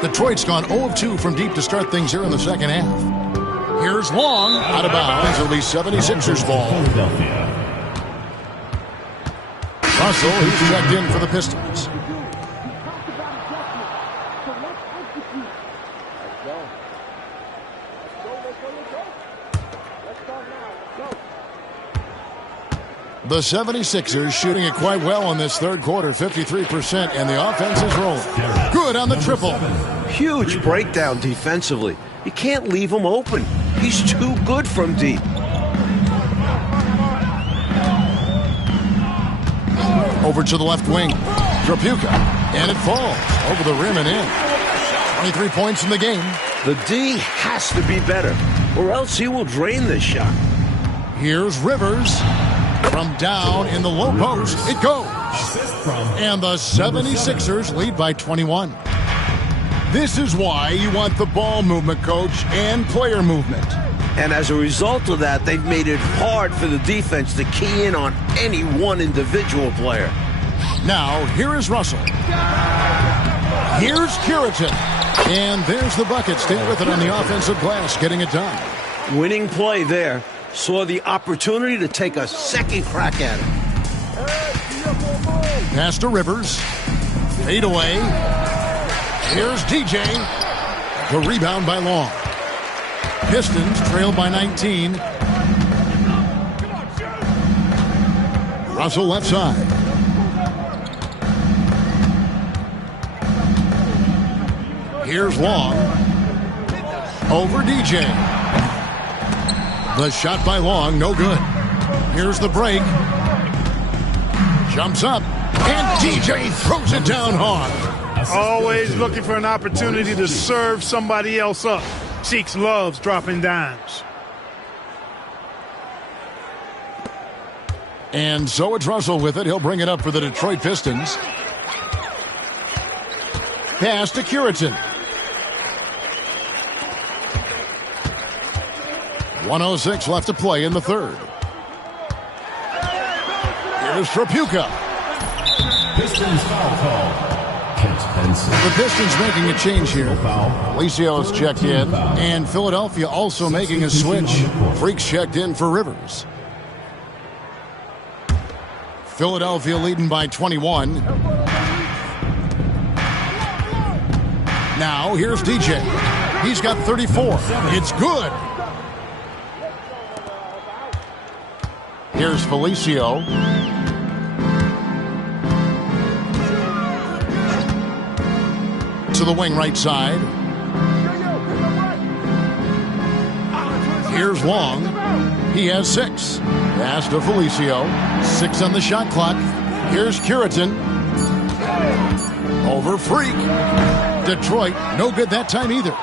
Detroit's gone 0 of 2 from deep to start things here in the second half. Here's Long. Out of bounds. It'll be 76ers ball. Russell, he's checked in for the Pistons. The 76ers shooting it quite well in this third quarter, 53%, and the offense is rolling. Good on the triple. Huge breakdown defensively. You can't leave him open. He's too good from deep. Over to the left wing. Trapuka. And it falls over the rim and in. 23 points in the game. The D has to be better, or else he will drain this shot. Here's Rivers. From down in the low post, it goes. And the 76ers lead by 21. This is why you want the ball movement, coach, and player movement. And as a result of that, they've made it hard for the defense to key in on any one individual player. Now, here is Russell. Here's Cureton. And there's the bucket. Stay with it on the offensive glass, getting it done. Winning play there. Saw the opportunity to take a second crack at it. Pass to Rivers. Fade away. Here's DJ. The rebound by Long. Pistons trailed by 19. Russell left side. Here's Long. Over DJ. The shot by Long, no good. Here's the break. Jumps up. And DJ throws it down hard. Always looking for an opportunity to serve somebody else up. Cheeks loves dropping dimes. And so it's Russell with it. He'll bring it up for the Detroit Pistons. Pass to Cureton. 1:06 left to play in the third. Here's Trapuka. Pistons foul call. Kent Benson. The Pistons making a change here. Alicios checked in, and Philadelphia also making a switch. Freaks checked in for Rivers. Philadelphia leading by 21. Now here's DJ. He's got 34. It's good. Here's Felicio. To the wing right side. Here's Long. He has 6. Pass to Felicio. 6 on the shot clock. Here's Cureton. Over Freak. Detroit, no good that time either.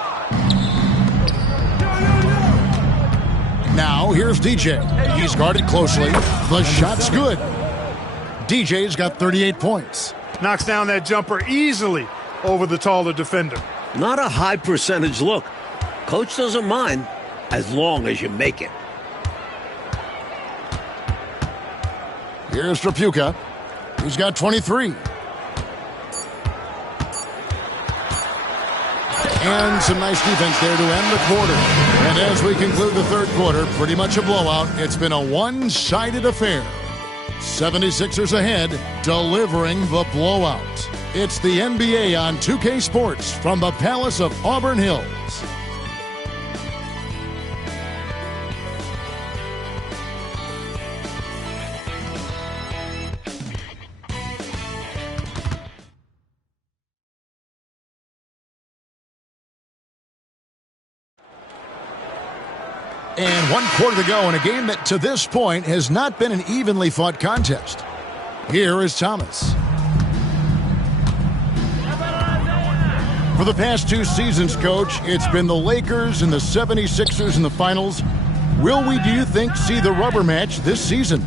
Now, here's DJ. He's guarded closely. The shot's good. DJ's got 38 points. Knocks down that jumper easily over the taller defender. Not a high percentage look. Coach doesn't mind as long as you make it. Here's Trapuka. He's got 23. And some nice defense there to end the quarter. And as we conclude the third quarter, pretty much a blowout. It's been a one-sided affair. 76ers ahead, delivering the blowout. It's the NBA on 2K Sports from the Palace of Auburn Hills. And 1 quarter to go in a game that to this point has not been an evenly fought contest. Here is Thomas. For the past 2 seasons, Coach, it's been the Lakers and the 76ers in the finals. Will we, do you think, see the rubber match this season?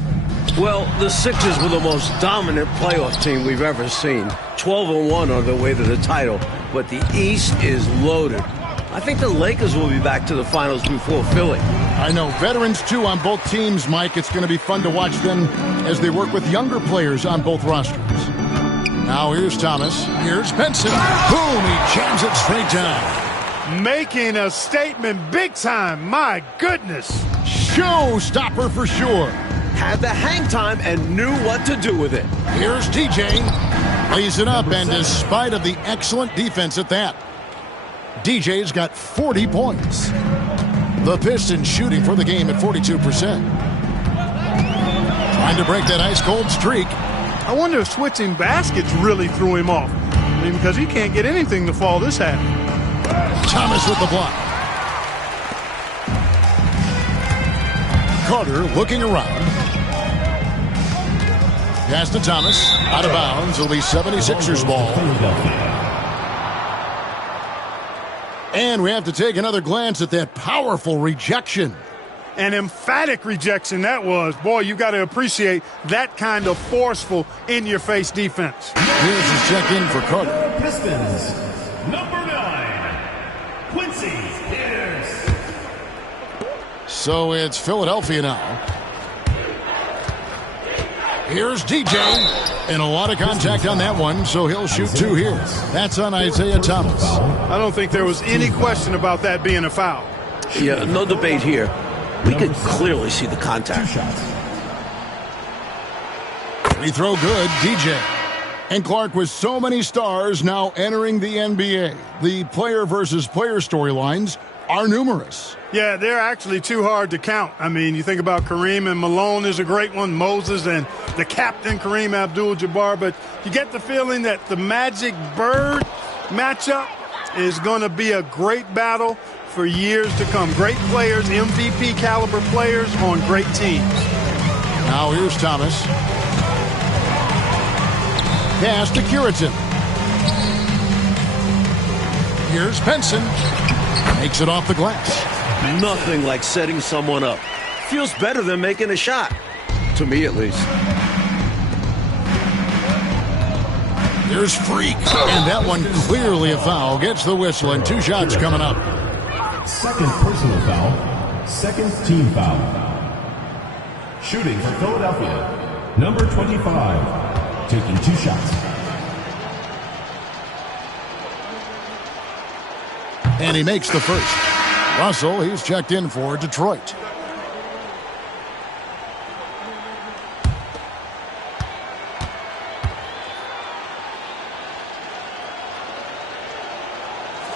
Well, the Sixers were the most dominant playoff team we've ever seen. 12-1 on their way to the title, but the East is loaded. I think the Lakers will be back to the finals before Philly. I know. Veterans, too, on both teams, Mike. It's going to be fun to watch them as they work with younger players on both rosters. Now here's Thomas. Here's Benson. Boom! He jams it straight down. Making a statement big time. My goodness. Showstopper for sure. Had the hang time and knew what to do with it. Here's DJ. Lays it up, and despite of the excellent defense at that, DJ's got 40 points. The Pistons shooting for the game at 42%. Trying to break that ice-cold streak. I wonder if switching baskets really threw him off. I mean, because he can't get anything to fall this half. Thomas with the block. Carter looking around. Pass to Thomas. Out of bounds. It'll be 76ers ball. And we have to take another glance at that powerful rejection. An emphatic rejection that was. Boy, you got to appreciate that kind of forceful, in-your-face defense. Here's his check-in for Carter. Pistons, number 9, Quincy Pierce. So it's Philadelphia now. Here's DJ. And a lot of contact on that one, so he'll shoot 2 here. That's on Isaiah Thomas. I don't think there was any question about that being a foul. Yeah, no debate here. We could clearly see the contact. Free throw good, DJ. And Clark, with so many stars now entering the NBA, the player versus player storylines are numerous. Yeah, they're actually too hard to count. I mean, you think about Kareem and Malone is a great one, Moses and the captain Kareem Abdul-Jabbar, but you get the feeling that the Magic Bird matchup is going to be a great battle for years to come. Great players, MVP caliber players on great teams. Now here's Thomas. Pass to Curitin. Here's Benson. Makes it off the glass. Nothing like setting someone up. Feels better than making a shot. To me, at least. Here's Freak. And that one clearly a foul. Gets the whistle, and 2 shots coming up. Second personal foul. Second team foul. Shooting for Philadelphia, number 25. Taking 2 shots. And he makes the first. Russell, he's checked in for Detroit.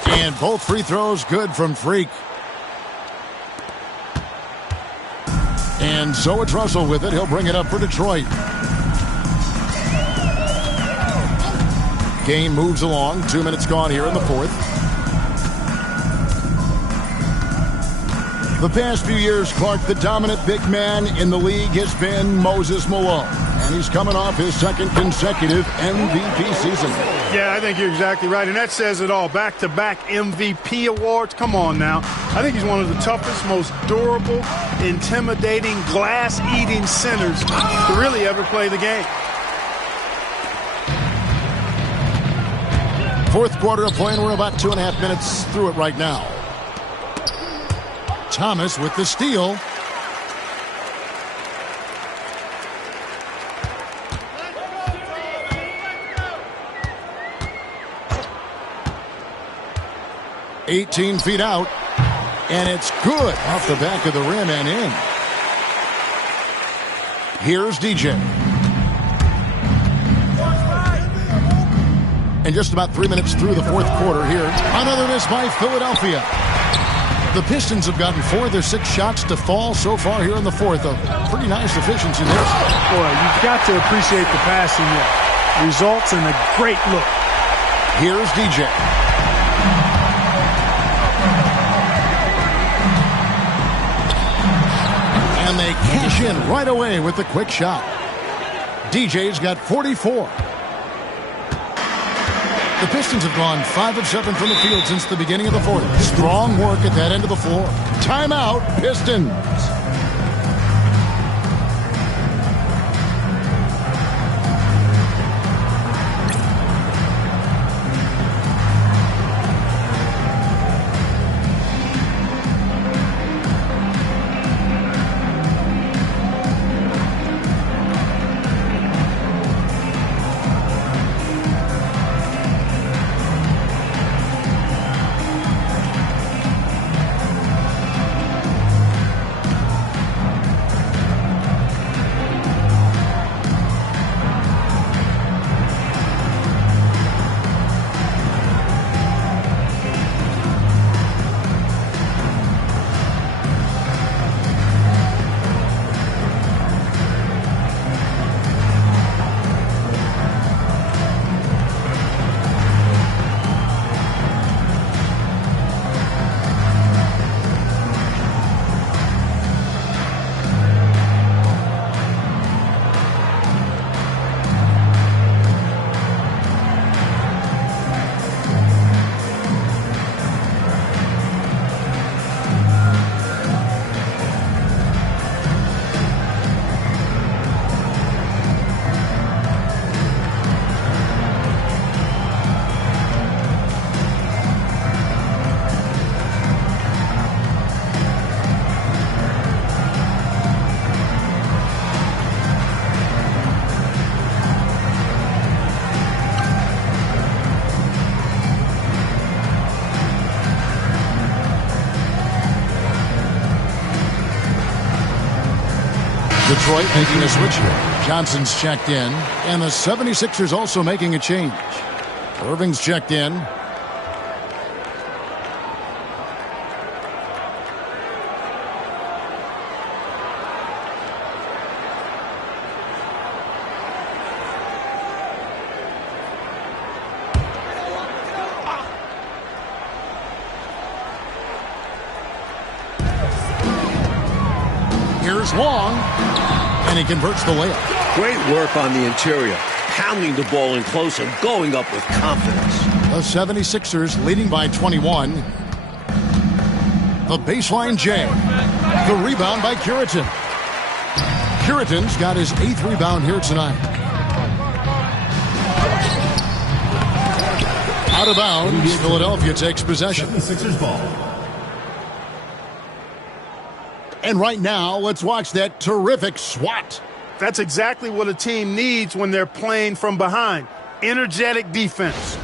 And both free throws good from Freak. And so it's Russell with it. He'll bring it up for Detroit. Game moves along. 2 minutes gone here in the 4th. The past few years, Clark, the dominant big man in the league has been Moses Malone. And he's coming off his 2nd consecutive MVP season. Yeah, I think you're exactly right. And that says it all. Back-to-back MVP awards. Come on now. I think he's one of the toughest, most durable, intimidating, glass-eating centers to really ever play the game. 4th quarter of play, and we're about 2.5 minutes through it right now. Thomas with the steal. "18 feet out, and it's good off the back of the rim and in." Here's DJ. And just about 3 minutes through the fourth quarter here. Another miss by Philadelphia. The Pistons have gotten 4 of their 6 shots to fall so far here in the fourth. A pretty nice efficiency there. Boy, you've got to appreciate the passing there. Results in a great look. Here's DJ. And they cash in right away with the quick shot. DJ's got 44. The Pistons have gone 5 of 7 from the field since the beginning of the fourth. Strong work at that end of the floor. Timeout, Pistons. Detroit making a switch here. Johnson's checked in, and the 76ers also making a change. Irving's checked in. Here's Long, and he converts the layup. Great work on the interior, pounding the ball in close and going up with confidence. The 76ers leading by 21. The baseline J. The rebound by Curitin. Curitin's got his 8th rebound here tonight. Out of bounds, Philadelphia takes possession. 76ers ball. And right now, let's watch that terrific swat. That's exactly what a team needs when they're playing from behind. Energetic defense.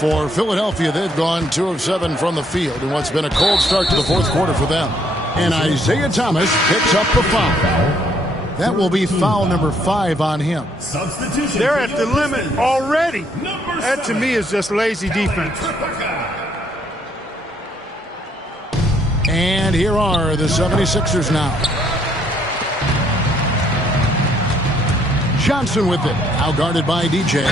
For Philadelphia, they've gone 2 of 7 from the field in what's been a cold start to the fourth quarter for them. And Isaiah Thomas picks up the foul. That will be foul number 5 on him. They're at the limit already. That to me is just lazy defense. And here are the 76ers now. Johnson with it, outguarded by DJ.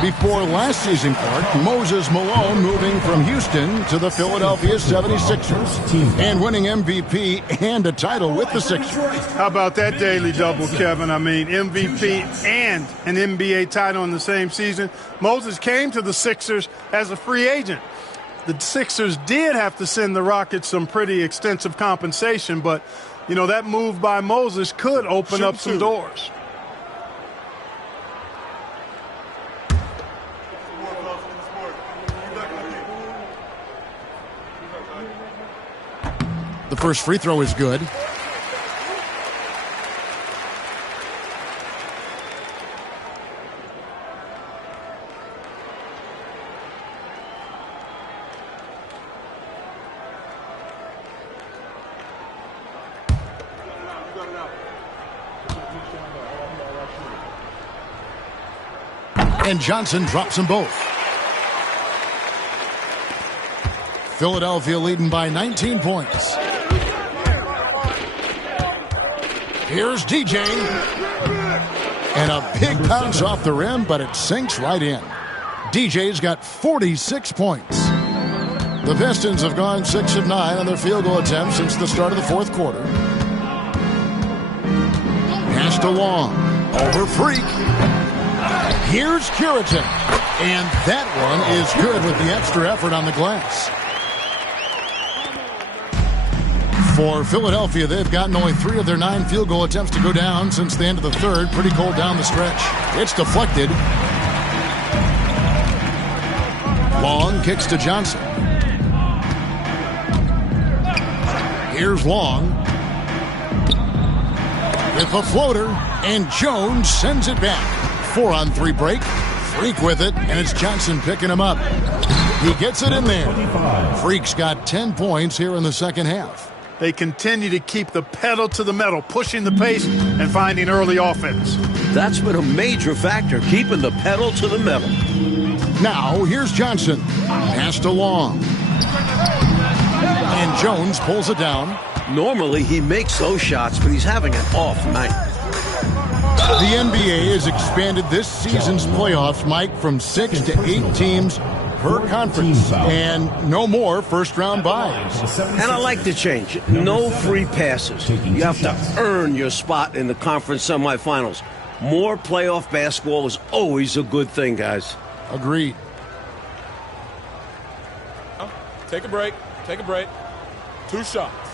Before last season, Clark, Moses Malone moving from Houston to the Philadelphia 76ers and winning MVP and a title with the Sixers. How about that daily double, Kevin? I mean, MVP and an NBA title in the same season. Moses came to the Sixers as a free agent. The Sixers did have to send the Rockets some pretty extensive compensation, but, you know, that move by Moses could open up some doors. The first free throw is good. And Johnson drops them both. Philadelphia leading by 19 points. Here's DJ. And a big bounce off the rim, but it sinks right in. DJ's got 46 points. The Pistons have gone 6 of 9 on their field goal attempts since the start of the fourth quarter. Pass to Long. Over Freak. Here's Curitin. And that one is good with the extra effort on the glass. For Philadelphia, they've gotten only 3 of their 9 field goal attempts to go down since the end of the third. Pretty cold down the stretch. It's deflected. Long kicks to Johnson. Here's Long. With a floater, and Jones sends it back. 4-on-3 break. Freak with it, and it's Johnson picking him up. He gets it in there. Freak's got 10 points here in the second half. They continue to keep the pedal to the metal, pushing the pace and finding early offense. That's been a major factor, keeping the pedal to the metal. Now, here's Johnson. Pass to Long. And Jones pulls it down. Normally, he makes those shots, but he's having an off night. The NBA has expanded this season's playoffs, Mike, from 6 to 8 teams per conference, and no more first-round buys. And I like the change. No free passes. You have to earn your spot in the conference semifinals. More playoff basketball is always a good thing, guys. Agreed. Take a break. Take a break. 2 shots.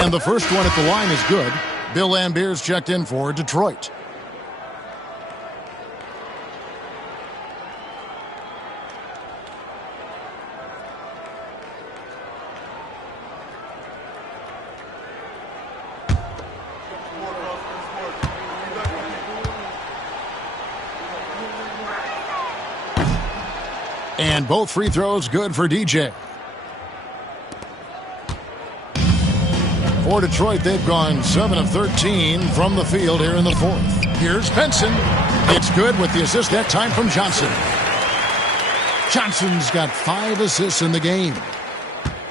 And the first one at the line is good. Bill Lambert's checked in for Detroit. And both free throws good for DJ. For Detroit, they've gone 7 of 13 from the field here in the fourth. Here's Benson. It's good with the assist that time from Johnson. Johnson's got 5 assists in the game.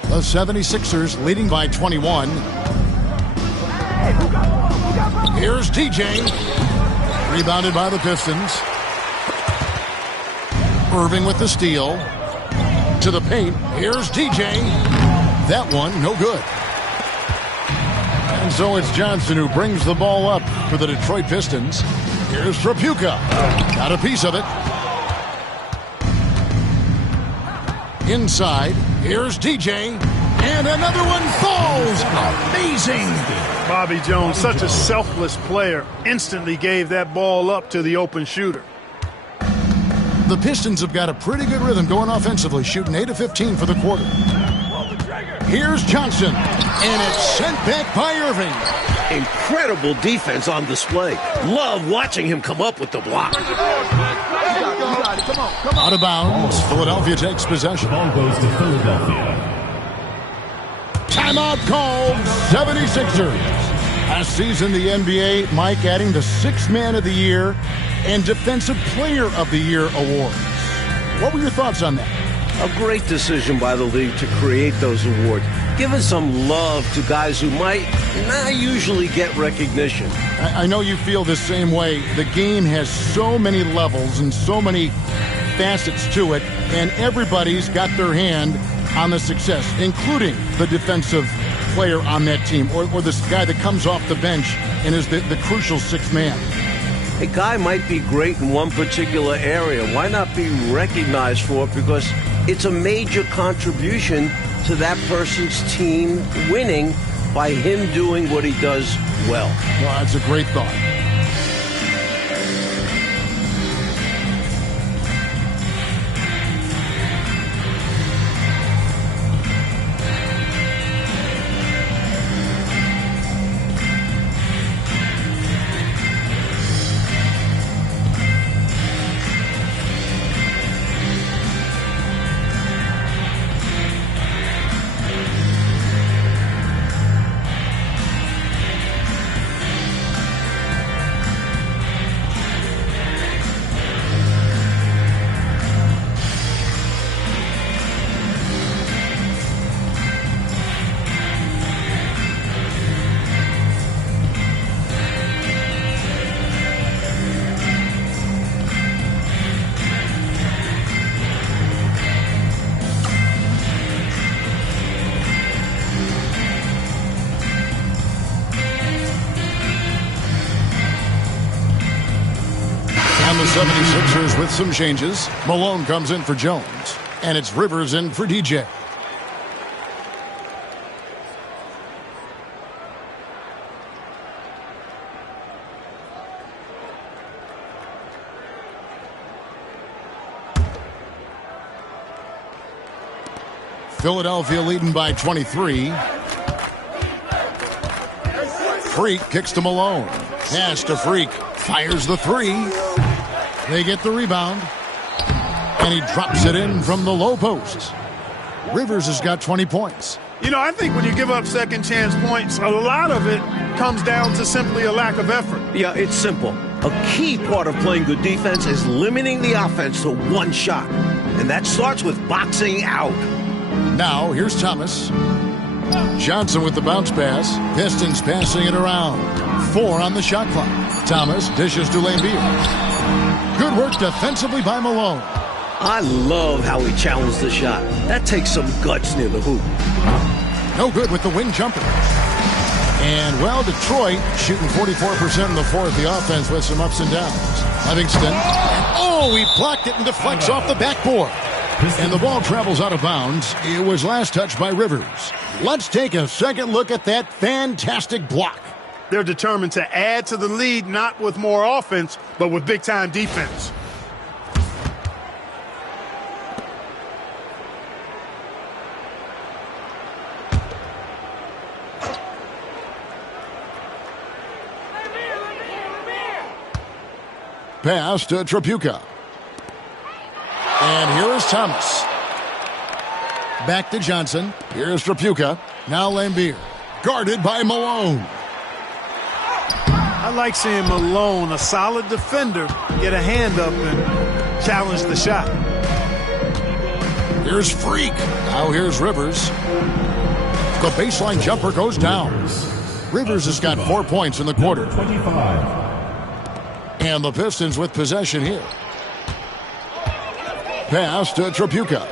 The 76ers leading by 21. Here's DJ. Rebounded by the Pistons. Irving with the steal. To the paint. Here's DJ. That one, no good. And so it's Johnson who brings the ball up for the Detroit Pistons. Here's Trapuka. Got a piece of it. Inside. Here's DJ. And another one falls. Amazing. Bobby Jones, such a selfless player, instantly gave that ball up to the open shooter. The Pistons have got a pretty good rhythm going offensively, shooting 8 of 15 for the quarter. Here's Johnson, and it's sent back by Irving. Incredible defense on display. Love watching him come up with the block. Out of bounds. Philadelphia takes possession. Ball goes to Philadelphia. Timeout called. 76ers. Last season, the NBA, Mike, adding the 6th Man of the Year and Defensive Player of the Year awards. What were your thoughts on that? A great decision by the league to create those awards, giving some love to guys who might not usually get recognition. I know you feel the same way. The game has so many levels and so many facets to it, and everybody's got their hand on the success, including the defensive player on that team, or this guy that comes off the bench and is the crucial 6th man. A guy might be great in one particular area. Why not be recognized for it? Because it's a major contribution to that person's team winning by him doing what he does well. Well, that's a great thought. And the 76ers with some changes. Malone comes in for Jones. And it's Rivers in for DJ. Philadelphia leading by 23. Freak kicks to Malone. Pass to Freak. Fires the three. They get the rebound. And he drops it in from the low post. Rivers has got 20 points. You know, I think when you give up second chance points, a lot of it comes down to simply a lack of effort. Yeah, it's simple. A key part of playing good defense is limiting the offense to one shot. And that starts with boxing out. Now, here's Thomas. Johnson with the bounce pass. Pistons passing it around. 4 on the shot clock. Thomas dishes to Lambeer. Good work defensively by Malone. I love how he challenged the shot. That takes some guts near the hoop. No good with the wing jumper. And, well, Detroit shooting 44% in the fourth. The offense with some ups and downs. Livingston. Oh, he blocked it and deflects off the backboard. And the ball travels out of bounds. It was last touched by Rivers. Let's take a second look at that fantastic block. They're determined to add to the lead, not with more offense, but with big-time defense. Pass to Tripucka. And here is Thomas. Back to Johnson. Here's Tripucka. Now Lambeer. Guarded by Malone. I like seeing Malone, a solid defender, get a hand up and challenge the shot. Here's Freak. Now here's Rivers. The baseline jumper goes down. Rivers has got 4 points in the quarter. 25. And the Pistons with possession here. Pass to Tripucka.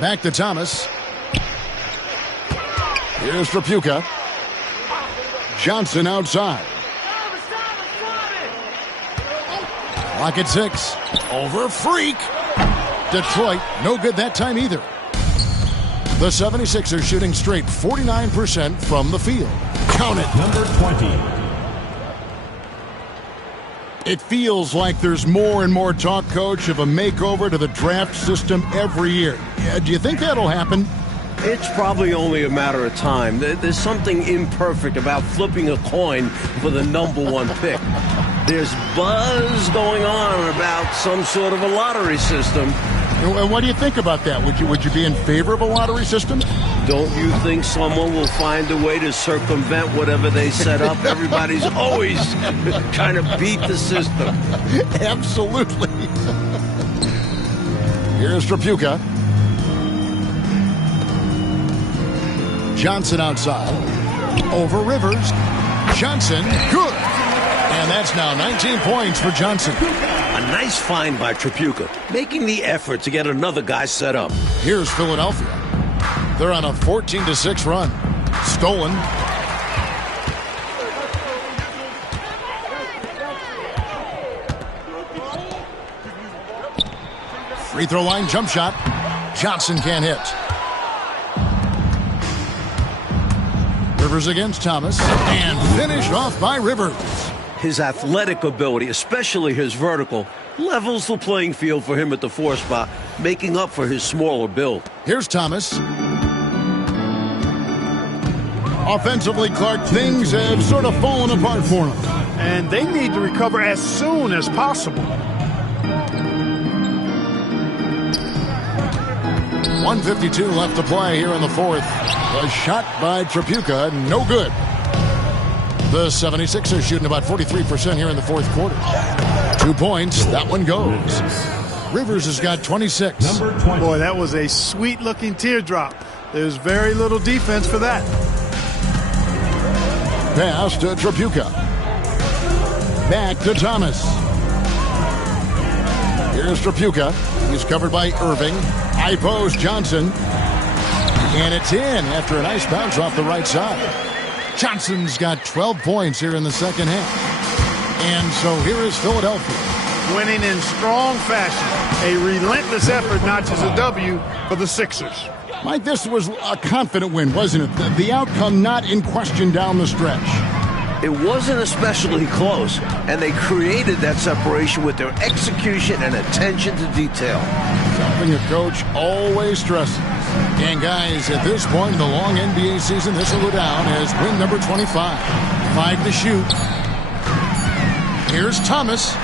Back to Thomas. Here's Tripucka. Johnson outside. Clock at 6. Over Freak. Detroit, no good that time either. The 76ers shooting straight 49% from the field. Count it. Number 20. It feels like there's more and more talk, Coach, of a makeover to the draft system every year. Do you think that'll happen? It's probably only a matter of time. There's something imperfect about flipping a coin for the number 1 pick. There's buzz going on about some sort of a lottery system. And what do you think about that? Would you be in favor of a lottery system? Don't you think someone will find a way to circumvent whatever they set up? Everybody's always trying to beat the system. Absolutely. Here's Tripucka. Johnson outside. Over Rivers. Johnson, good. And that's now 19 points for Johnson. A nice find by Tripucka, making the effort to get another guy set up. Here's Philadelphia. They're on a 14-6 run. Stolen. Free throw line jump shot. Johnson can't hit. Rivers against Thomas. And finished off by Rivers. His athletic ability, especially his vertical, levels the playing field for him at the 4 spot, making up for his smaller build. Here's Thomas. Offensively, Clark, things have sort of fallen apart for him. And they need to recover as soon as possible. 1:52 left to play here in the fourth. A shot by Tripucka, no good. The 76ers shooting about 43% here in the fourth quarter. 2 points, that one goes. Rivers has got 26. Number 20. Boy, that was a sweet-looking teardrop. There's very little defense for that. Pass to Tripucka. Back to Thomas. Here's Tripucka. He's covered by Irving. High post Johnson. And it's in after a nice bounce off the right side. Johnson's got 12 points here in the second half. And so here is Philadelphia. winning in strong fashion. A relentless effort notches a W for the Sixers. Mike, this was a confident win, wasn't it? The outcome not in question down the stretch. It wasn't especially close, and they created that separation with their execution and attention to detail. Something a coach always stresses. And guys, at this point in the long NBA season, this will go down as win number 25. 5 to shoot. Here's Thomas.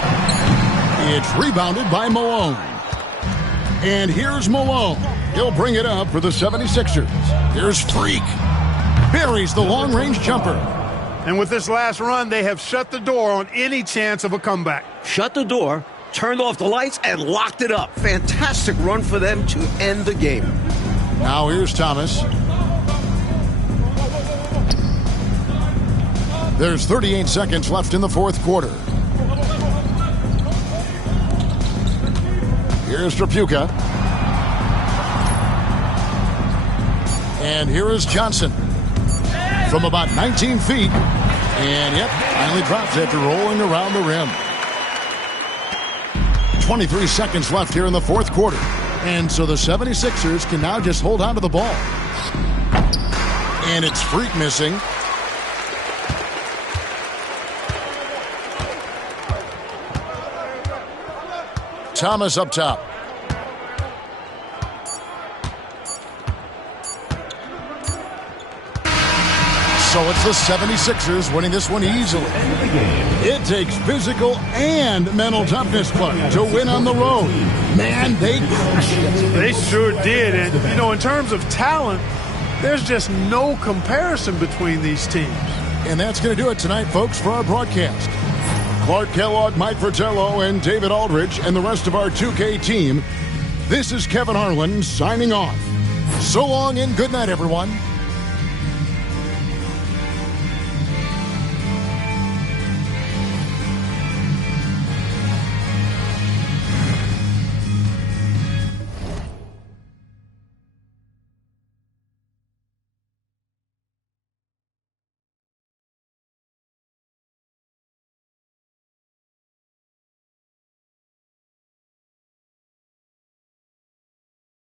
It's rebounded by Malone. And here's Malone. He'll bring it up for the 76ers. Here's Freak. Buries the long-range jumper. And with this last run, they have shut the door on any chance of a comeback. Shut the door, turned off the lights, and locked it up. Fantastic run for them to end the game. Now here's Thomas. There's 38 seconds left in the fourth quarter. Here's Trapuka. And here is Johnson. From about 19 feet. And yep, finally drops after rolling around the rim. 23 seconds left here in the fourth quarter. And so the 76ers can now just hold on to the ball. And it's Freak missing. Thomas up top. So it's the 76ers winning this one easily. It takes physical and mental toughness, Clark, to win on the road. Man, they crushed it. They sure did. And, you know, in terms of talent, there's just no comparison between these teams. And that's going to do it tonight, folks, for our broadcast. Clark Kellogg, Mike Fratello, and David Aldridge, and the rest of our 2K team. This is Kevin Harlan signing off. So long and good night, everyone.